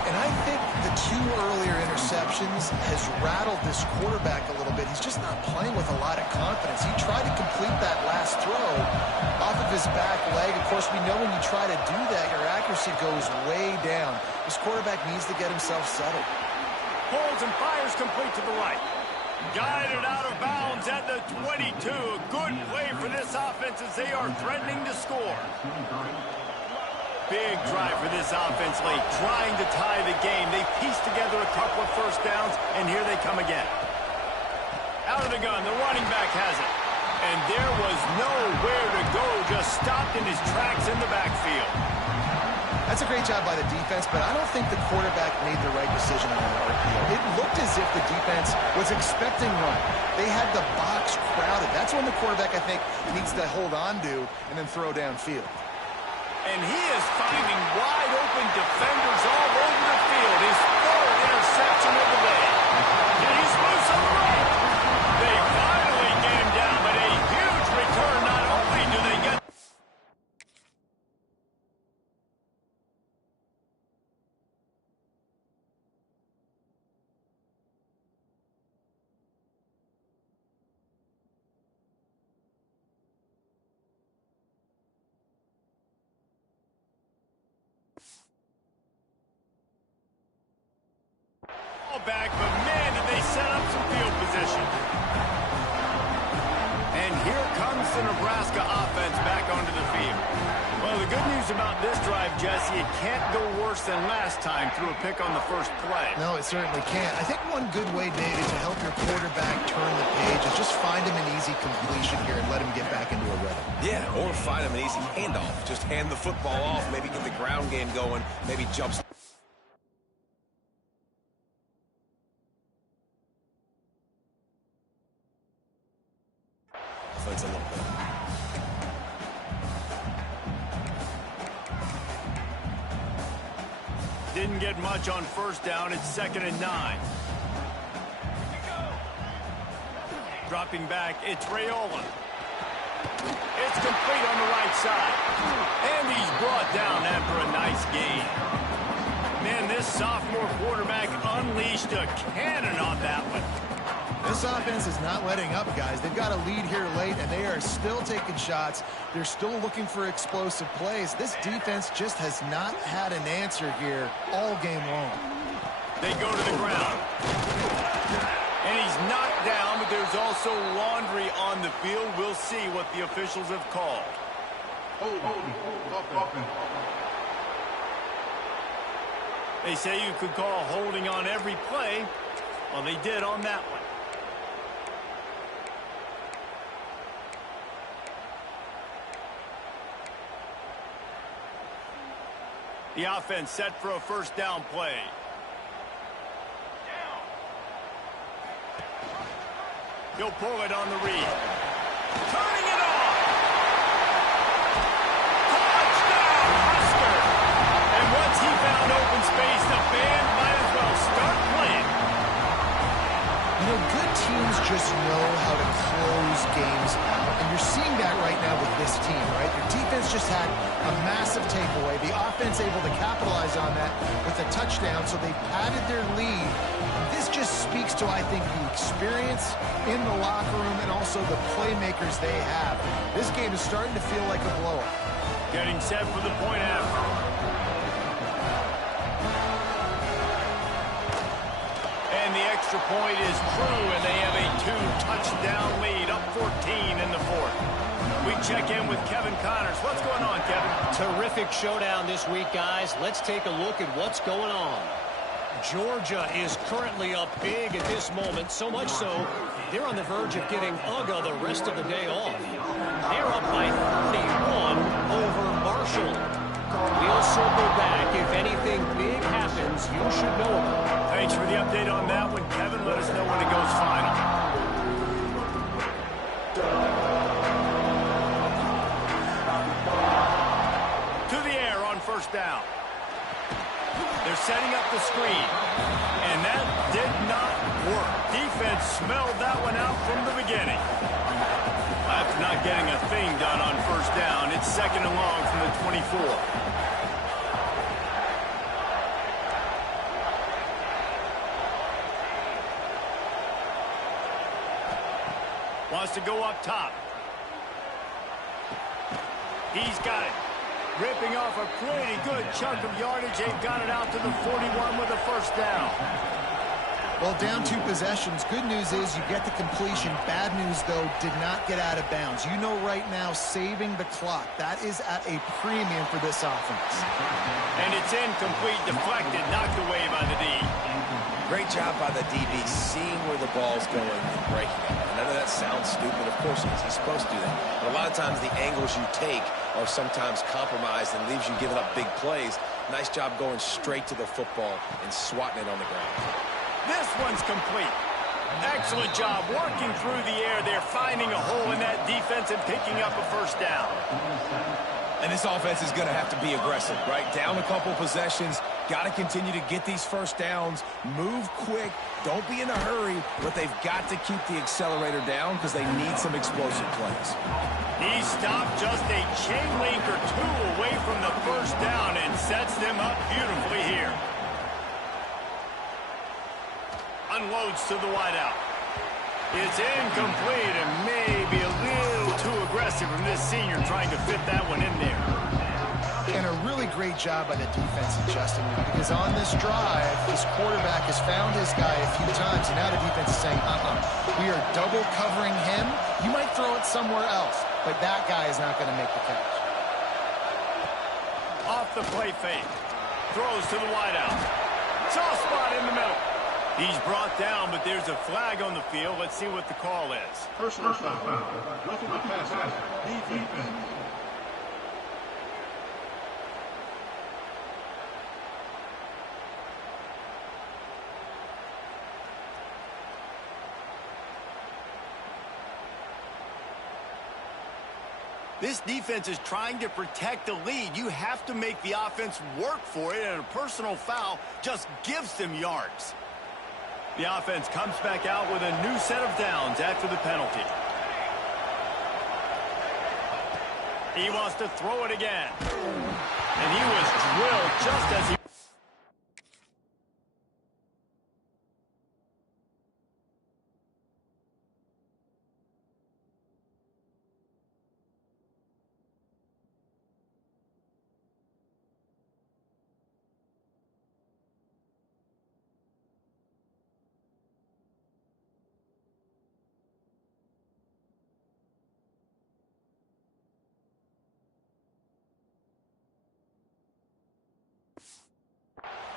And I think the 2 earlier interceptions has rattled this quarterback a little bit. He's just not playing with a lot of confidence. He tried to complete that last throw off of his back leg. Of course, we know when you try to do that, your accuracy goes way down. This quarterback needs to get himself settled. Pulls and fires complete to the right. Guided out of bounds at the 22. A good play for this offense as they are threatening to score. Big drive for this offense late, trying to tie the game. They pieced together a couple of 1st downs, and here they come again. Out of the gun, the running back has it. And there was nowhere to go, just stopped in his tracks in the backfield. That's a great job by the defense, but I don't think the quarterback made the right decision on that RPO. It looked as if the defense was expecting run. They had the box crowded. That's when the quarterback, I think, needs to hold on to and then throw downfield. And he is finding wide open defenders all over the field. His 3rd interception of the day. And he's loose on the right. They finally get him down, but a huge return. Not only do they get... back, but man, did they set up some field position. And here comes the Nebraska offense back onto the field. Well, the good news about this drive, Jesse, it can't go worse than last time through a pick on the first play. No, it certainly can't. I think one good way, David, to help your quarterback turn the page is just find him an easy completion here and let him get back into a rhythm. Yeah, or find him an easy handoff. Just hand the football off, maybe get the ground game going, maybe jumps. Offense a little bit. Didn't get much on first down. It's 2nd and 9. Dropping back, it's Rayola. It's complete on the right side. And he's brought down after a nice gain. Man, this sophomore quarterback unleashed a cannon on that one. This offense is not letting up, guys. They've got a lead here late, and they are still taking shots. They're still looking for explosive plays. This defense just has not had an answer here all game long. They go to the ground. And he's knocked down, but there's also laundry on the field. We'll see what the officials have called. They say you could call holding on every play. Well, they did on that one. The offense set for a first down play. He'll pull it on the read. Turning it on. Touchdown, Husker. And once he found open space, the band might as well start playing. You know, good teams just know how to close games out. And you're seeing that right now with this team, right? Your defense just had a massive takeaway. The offense able to capitalize on that with a touchdown, so they padded their lead. This just speaks to, I think, the experience in the locker room and also the playmakers they have. This game is starting to feel like a blowout. Getting set for the point after. And the extra point is true, and they have a 2-touchdown lead, up 14 in the fourth. We check in with Kevin Connors. What's going on, Kevin? Terrific showdown this week, guys. Let's take a look at what's going on. Georgia is currently up big at this moment, so much so they're on the verge of giving UGA the rest of the day off. They're up by 31 over Marshall. We'll circle back. If anything big happens, you should know about it. Thanks for the update on that one, Kevin. Let us know when it goes final. To the air on first down. They're setting up the screen. And that did not work. Defense smelled that one out from the beginning. After not getting a thing done on first down, it's 2nd and long from the 24. Wants to go up top. He's got it. Ripping off a pretty good chunk of yardage. They've got it out to the 41 with a first down. Well, down 2 possessions. Good news is you get the completion. Bad news, though, did not get out of bounds. You know right now, saving the clock. That is at a premium for this offense. And it's incomplete, deflected, knocked away by the D. Great job by the DB seeing where the ball's going and breaking it. I know that sounds stupid. Of course it is. He's supposed to do that. But a lot of times the angles you take are sometimes compromised and leaves you giving up big plays. Nice job going straight to the football and swatting it on the ground. This one's complete. Excellent job working through the air there, finding a hole in that defense and picking up a first down. And this offense is going to have to be aggressive, right? Down a couple possessions. Got to continue to get these first downs. Move quick. Don't be in a hurry. But they've got to keep the accelerator down because they need some explosive plays. He stopped just a chain link or 2 away from the first down and sets them up beautifully here. Unloads to the wideout. It's incomplete and maybe a little too aggressive from this senior trying to fit that one in there. And a really great job by the defense adjusting him, because on this drive, this quarterback has found his guy a few times, and now the defense is saying, we are double covering him. You might throw it somewhere else, but that guy is not going to make the catch. Off the play fake. Throws to the wideout. Soft spot in the middle. He's brought down, but there's a flag on the field. Let's see what the call is. Personal foul. Roughing the passer. Defense. This defense is trying to protect the lead. You have to make the offense work for it, and a personal foul just gives them yards. The offense comes back out with a new set of downs after the penalty. He wants to throw it again. And he was drilled just as he...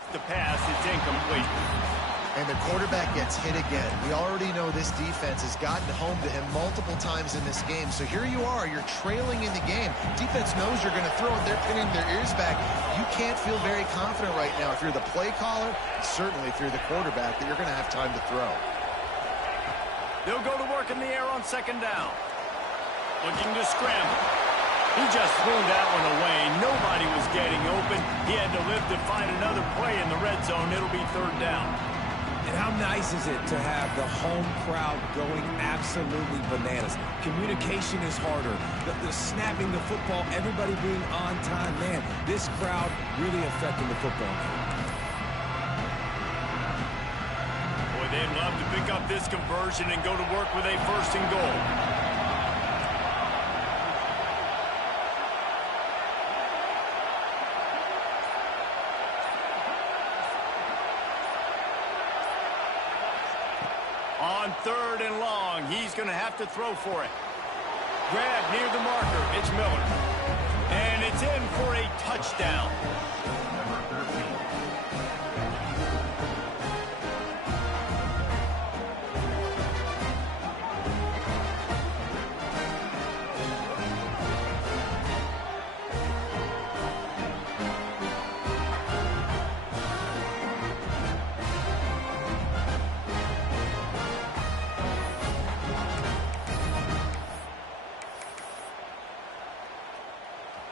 The pass is incomplete. And the quarterback gets hit again. We already know this defense has gotten home to him multiple times in this game. So here you are, you're trailing in the game. Defense knows you're going to throw it. They're pinning their ears back. You can't feel very confident right now if you're the play caller, and certainly if you're the quarterback, that you're going to have time to throw. They'll go to work in the air on second down. Looking to scramble. He just threw that one away. Nobody was getting open. He had to live to find another play in the red zone. It'll be third down. And how nice is it to have the home crowd going absolutely bananas? Communication is harder. The snapping the football, everybody being on time. Man, this crowd really affecting the football game. Boy, they'd love to pick up this conversion and go to work with a first and goal. On third and long, he's going to have to throw for it. Grab near the marker. It's Miller. And it's in for a touchdown. Number 13.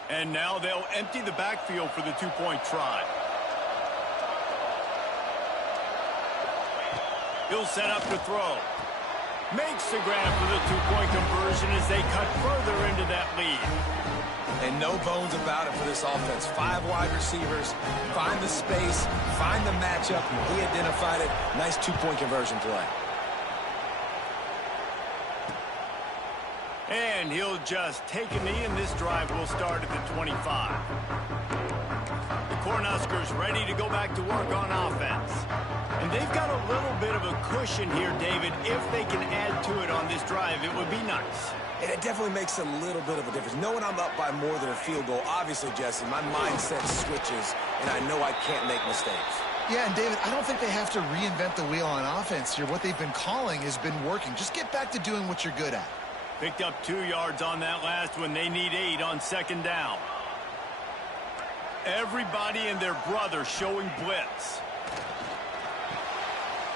And now they'll empty the backfield for the two-point try. He'll set up to throw. Makes the grab for the two-point conversion as they cut further into that lead. And no bones about it for this offense. 5 wide receivers, find the space, find the matchup. He identified it. Nice two-point conversion play. And he'll just take a knee, and this drive will start at the 25. The Cornhuskers ready to go back to work on offense. And they've got a little bit of a cushion here, David. If they can add to it on this drive, it would be nice. And it definitely makes a little bit of a difference. Knowing I'm up by more than a field goal, obviously, Jesse, my mindset switches, and I know I can't make mistakes. Yeah, and David, I don't think they have to reinvent the wheel on offense here. What they've been calling has been working. Just get back to doing what you're good at. Picked up 2 yards on that last one. They need 8 on second down. Everybody and their brother showing blitz.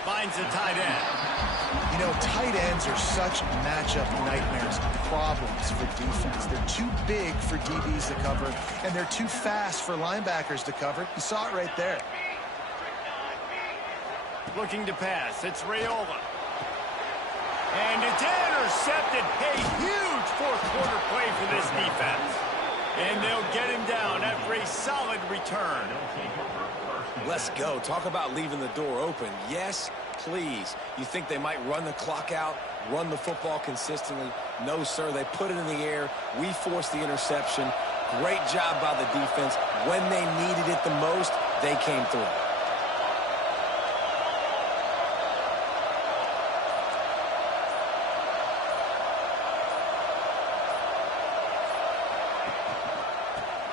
Finds the tight end. You know, tight ends are such matchup nightmares, problems for defense. They're too big for DBs to cover, and they're too fast for linebackers to cover. You saw it right there. Looking to pass. It's Raiola. And it's intercepted. A huge fourth-quarter play for this defense. And they'll get him down after a solid return. Let's go. Talk about leaving the door open. Yes, please. You think they might run the clock out, run the football consistently? No, sir. They put it in the air. We forced the interception. Great job by the defense. When they needed it the most, they came through.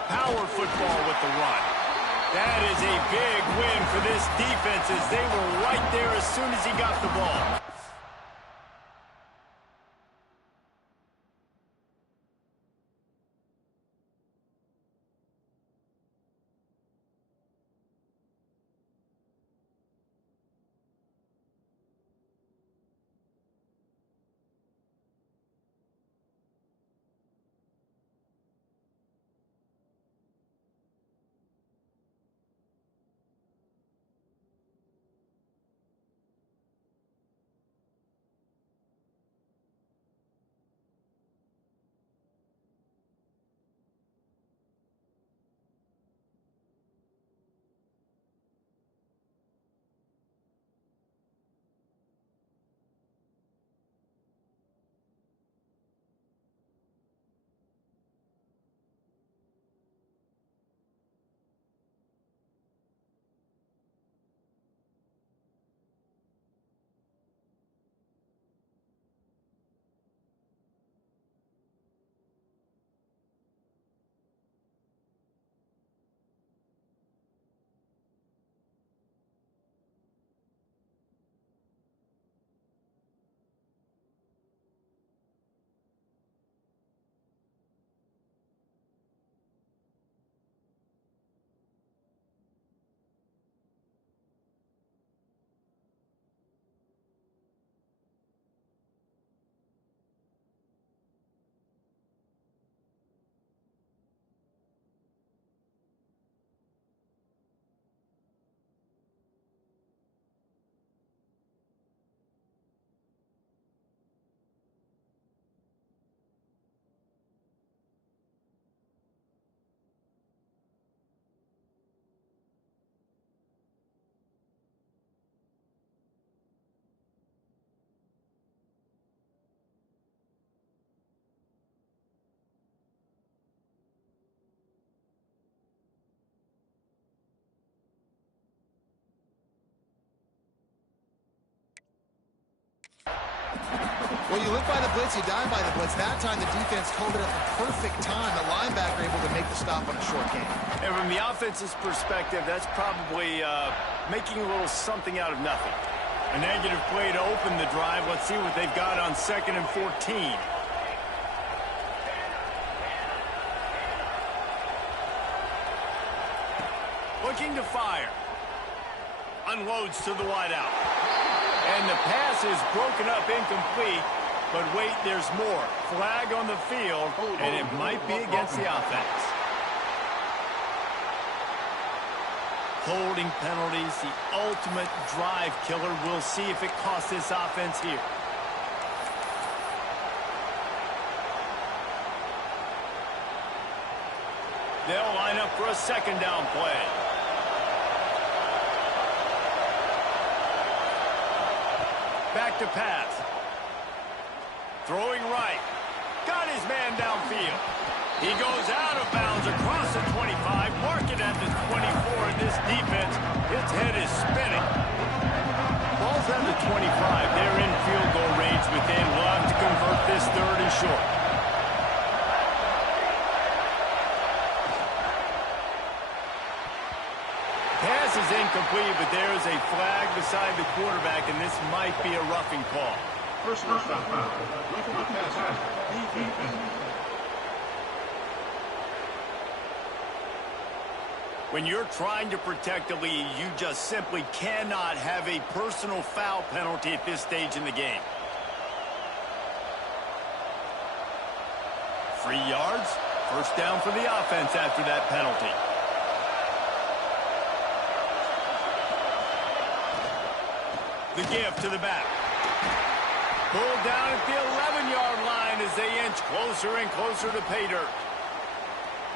Power football with the run. That is a big win for this defense as they were right there as soon as he got the ball. Well, you live by the blitz, you die by the blitz. That time, the defense told it at the perfect time. The linebacker able to make the stop on a short gain. And from the offense's perspective, that's probably making a little something out of nothing. A negative play to open the drive. Let's see what they've got on 2nd and 14. Looking to fire. Unloads to the wideout. And the pass is broken up incomplete. But wait, there's more. Flag on the field, and it might be against the offense. Holding penalties, the ultimate drive killer. We'll see if it costs this offense here. They'll line up for a 2nd down play. Back to pass. Throwing right. Got his man downfield. He goes out of bounds across the 25. Mark it at the 24 in this defense. His head is spinning. Ball's at the 25. They're in field goal range within. We'll have to convert this 3rd and short. Pass is incomplete, but there is a flag beside the quarterback, and this might be a roughing call. Personal foul. Roughing the passer. Defense. When you're trying to protect a lead, you just simply cannot have a personal foul penalty at this stage in the game. 3 yards, 1st down for the offense after that penalty. The give to the back. Pulled down at the 11-yard line as they inch closer and closer to pay dirt.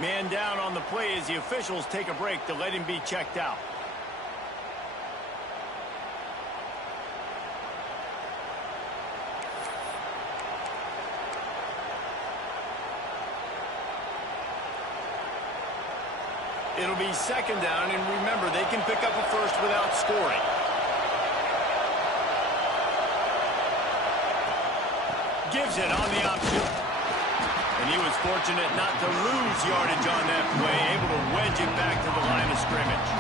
Man down on the play as the officials take a break to let him be checked out. It'll be second down, and remember, they can pick up a first without scoring. Gives it on the option. And he was fortunate not to lose yardage on that play, able to wedge it back to the line of scrimmage.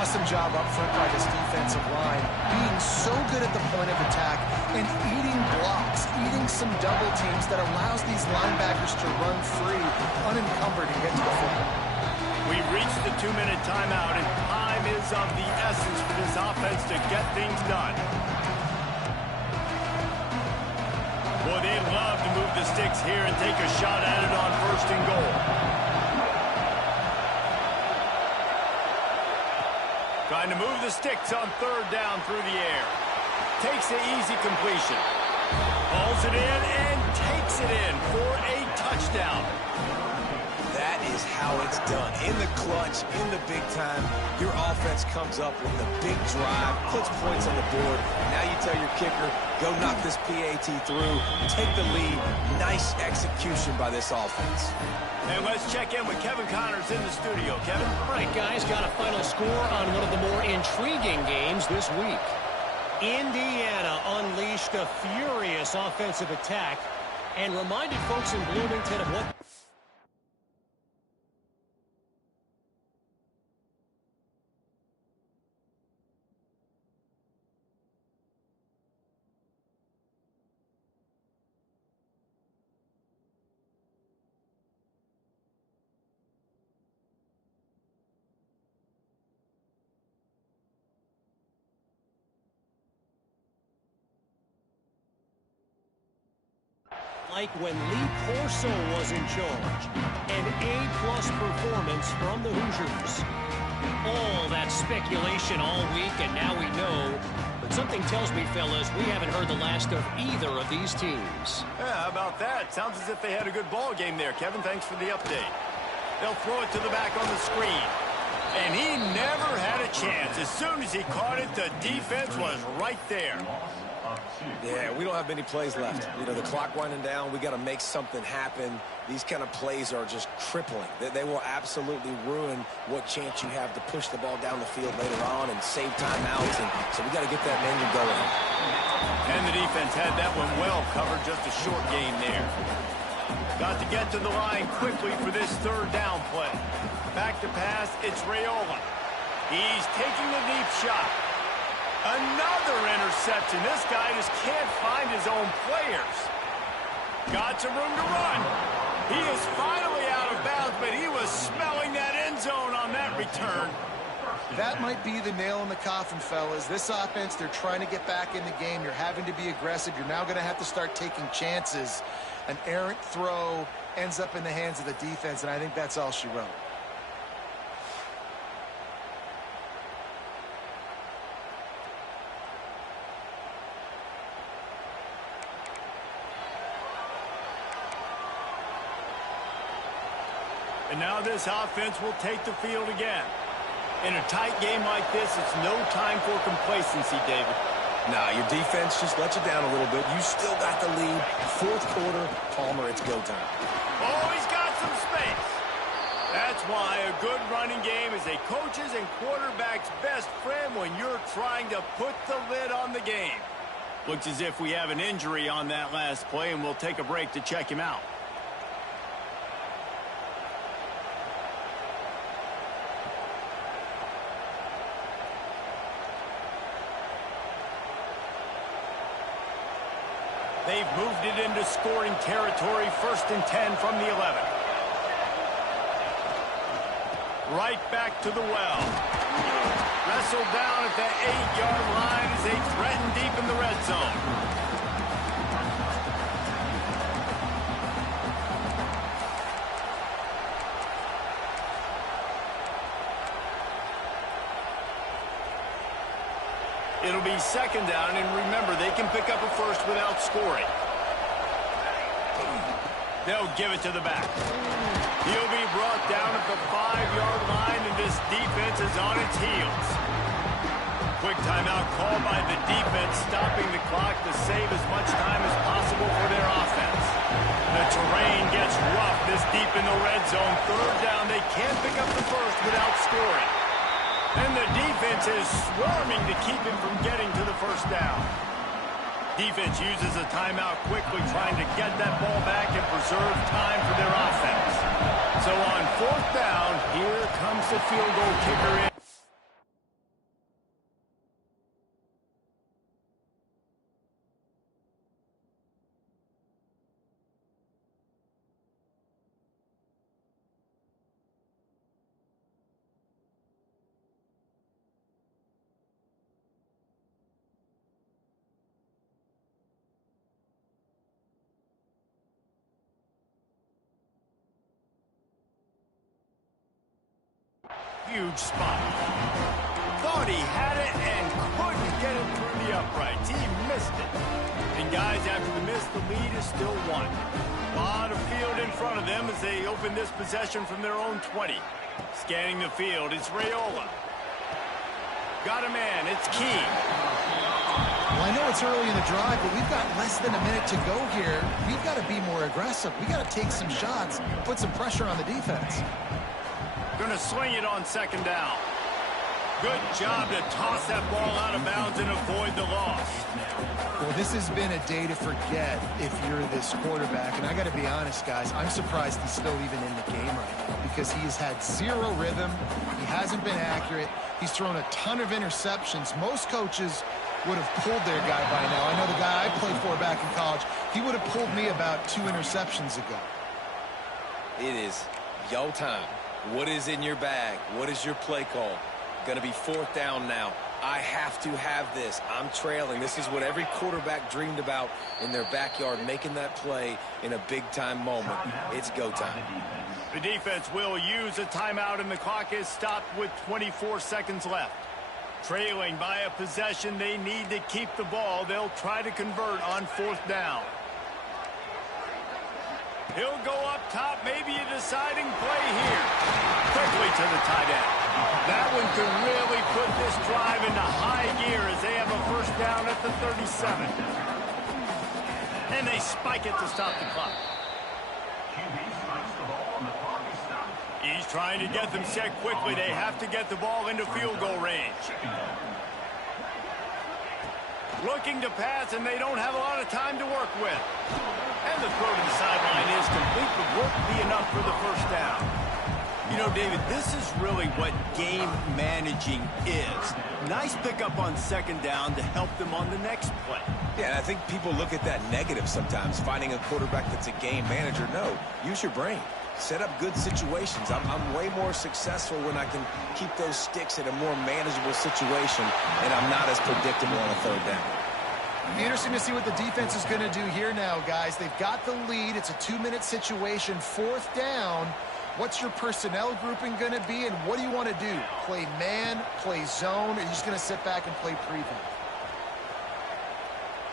Awesome job up front by this defensive line, being so good at the point of attack and eating blocks, eating some double teams that allows these linebackers to run free, unencumbered, and get to the football. We've reached the 2-minute timeout, and time is of the essence for this offense to get things done. Boy, they'd love to move the sticks here and take a shot at it on first and goal. Trying to move the sticks on third down through the air. Takes the easy completion. Hauls it in and takes it in for a touchdown. That is how it's done. In the clutch, in the big time, your offense comes up with a big drive, puts points on the board. Now you tell your kicker, go knock this PAT through, take the lead. Nice execution by this offense. And let's check in with Kevin Connors in the studio. Kevin? All right, guys, got a final score on one of the more intriguing games this week. Indiana unleashed a furious offensive attack and reminded folks in Bloomington of what... like when Lee Corso was in charge. An A-plus performance from the Hoosiers. All that speculation all week, and now we know. But something tells me, fellas, we haven't heard the last of either of these teams. Yeah, how about that? Sounds as if they had a good ball game there, Kevin. Thanks for the update. They'll throw it to the back on the screen. And he never had a chance. As soon as he caught it, the defense was right there. Yeah, we don't have many plays left. You know, the clock winding down, we got to make something happen. These kind of plays are just crippling. They will absolutely ruin what chance you have to push the ball down the field later on and save timeouts. And so we got to get that menu going. And the defense had that one well covered, just a short game there. Got to get to the line quickly for this third down play. Back to pass, it's Raiola. He's taking the deep shot. Another interception. This guy just can't find his own players. Got some room to run. He is finally out of bounds, but he was smelling that end zone on that return. That might be the nail in the coffin, fellas. This offense, they're trying to get back in the game. You're having to be aggressive. You're now going to have to start taking chances. An errant throw ends up in the hands of the defense, and I think that's all she wrote. And now this offense will take the field again. In a tight game like this, it's no time for complacency, David. Nah, your defense just let you down a little bit. You still got the lead. Fourth quarter, Palmer, it's go time. Oh, he's got some space. That's why a good running game is a coach's and quarterback's best friend when you're trying to put the lid on the game. Looks as if we have an injury on that last play, and we'll take a break to check him out. They've moved it into scoring territory, 1st and 10 from the 11. Right back to the well. Wrestled down at the 8-yard line as they threaten deep in the red zone. It'll be second down, and remember, they can pick up a first without scoring. They'll give it to the back. He'll be brought down at the 5-yard line, and this defense is on its heels. Quick timeout called by the defense, stopping the clock to save as much time as possible for their offense. The terrain gets rough this It's deep in the red zone. Third down. They can't pick up the first without scoring. And the defense is swarming to keep him from getting to the first down. Defense uses a timeout quickly, trying to get that ball back and preserve time for their offense. So on fourth down, here comes the field goal kicker in. Huge spot. Thought he had it and couldn't get it through the uprights. He missed it. And guys, after the miss, the lead is still one. A lot of field in front of them as they open this possession from their own 20. Scanning the field, it's Raiola. Got a man, it's Key. Well, I know it's early in the drive, but we've got less than a minute to go here. We've got to be more aggressive. We've got to take some shots, put some pressure on the defense. Going to swing it on second down. Good job to toss that ball out of bounds and avoid the loss. Well, this has been a day to forget if you're this quarterback. And I got to be honest, guys, I'm surprised he's still even in the game right now because he has had zero rhythm. He hasn't been accurate. He's thrown a ton of interceptions. Most coaches would have pulled their guy by now. I know the guy I played for back in college, he would have pulled me about 2 interceptions ago. It is yo time. What is in your bag? What is your play call? Going to be fourth down now. I have to have this. I'm trailing. This is what every quarterback dreamed about in their backyard, making that play in a big-time moment. It's go time. The defense will use a timeout, and the clock is stopped with 24 seconds left. Trailing by a possession, they need to keep the ball. They'll try to convert on fourth down. He'll go up top, maybe a deciding play here. Quickly to the tight end. That one could really put this drive into high gear as they have a first down at the 37. And they spike it to stop the clock. He's trying to get them set quickly. They have to get the ball into field goal range. Looking to pass, and they don't have a lot of time to work with. And the throw to the sideline is complete, but won't be enough for the first down. You know, David, this is really what game managing is. Nice pickup on second down to help them on the next play. Yeah, and I think people look at that negative sometimes, finding a quarterback that's a game manager. No, use your brain. Set up good situations. I'm way more successful when I can keep those sticks in a more manageable situation, and I'm not as predictable on a third down. It'll be interesting to see what the defense is going to do here now, guys. They've got the lead. It's a 2-minute situation. Fourth down. What's your personnel grouping going to be, and what do you want to do? Play man, play zone, or are you just going to sit back and play prevent?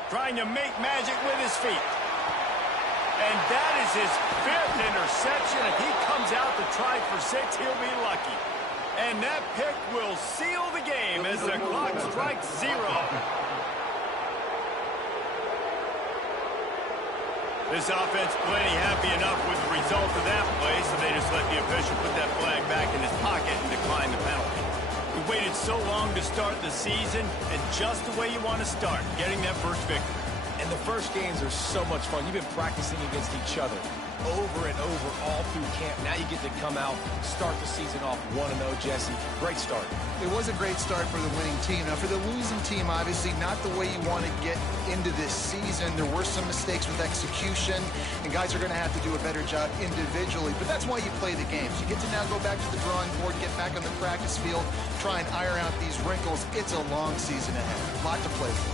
Trying to make magic with his feet. And that is his 5th interception. If he comes out to try for 6, he'll be lucky. And that pick will seal the game as the clock strikes 0. This offense plenty happy enough with the result of that play, so they just let the official put that flag back in his pocket and decline the penalty. We waited so long to start the season, and just the way you want to start, getting that first victory. And the first games are so much fun. You've been practicing against each other over and over all through camp. Now you get to come out, start the season off 1-0, Jesse. Great start. It was a great start for the winning team. Now, for the losing team, obviously not the way you want to get into this season. There were some mistakes with execution, and guys are going to have to do a better job individually. But that's why you play the games. You get to now go back to the drawing board, get back on the practice field, try and iron out these wrinkles. It's a long season ahead. A lot to play for.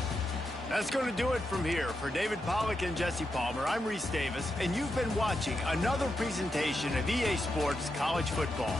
That's going to do it from here. For David Pollack and Jesse Palmer, I'm Reese Davis, and you've been watching another presentation of EA Sports College Football.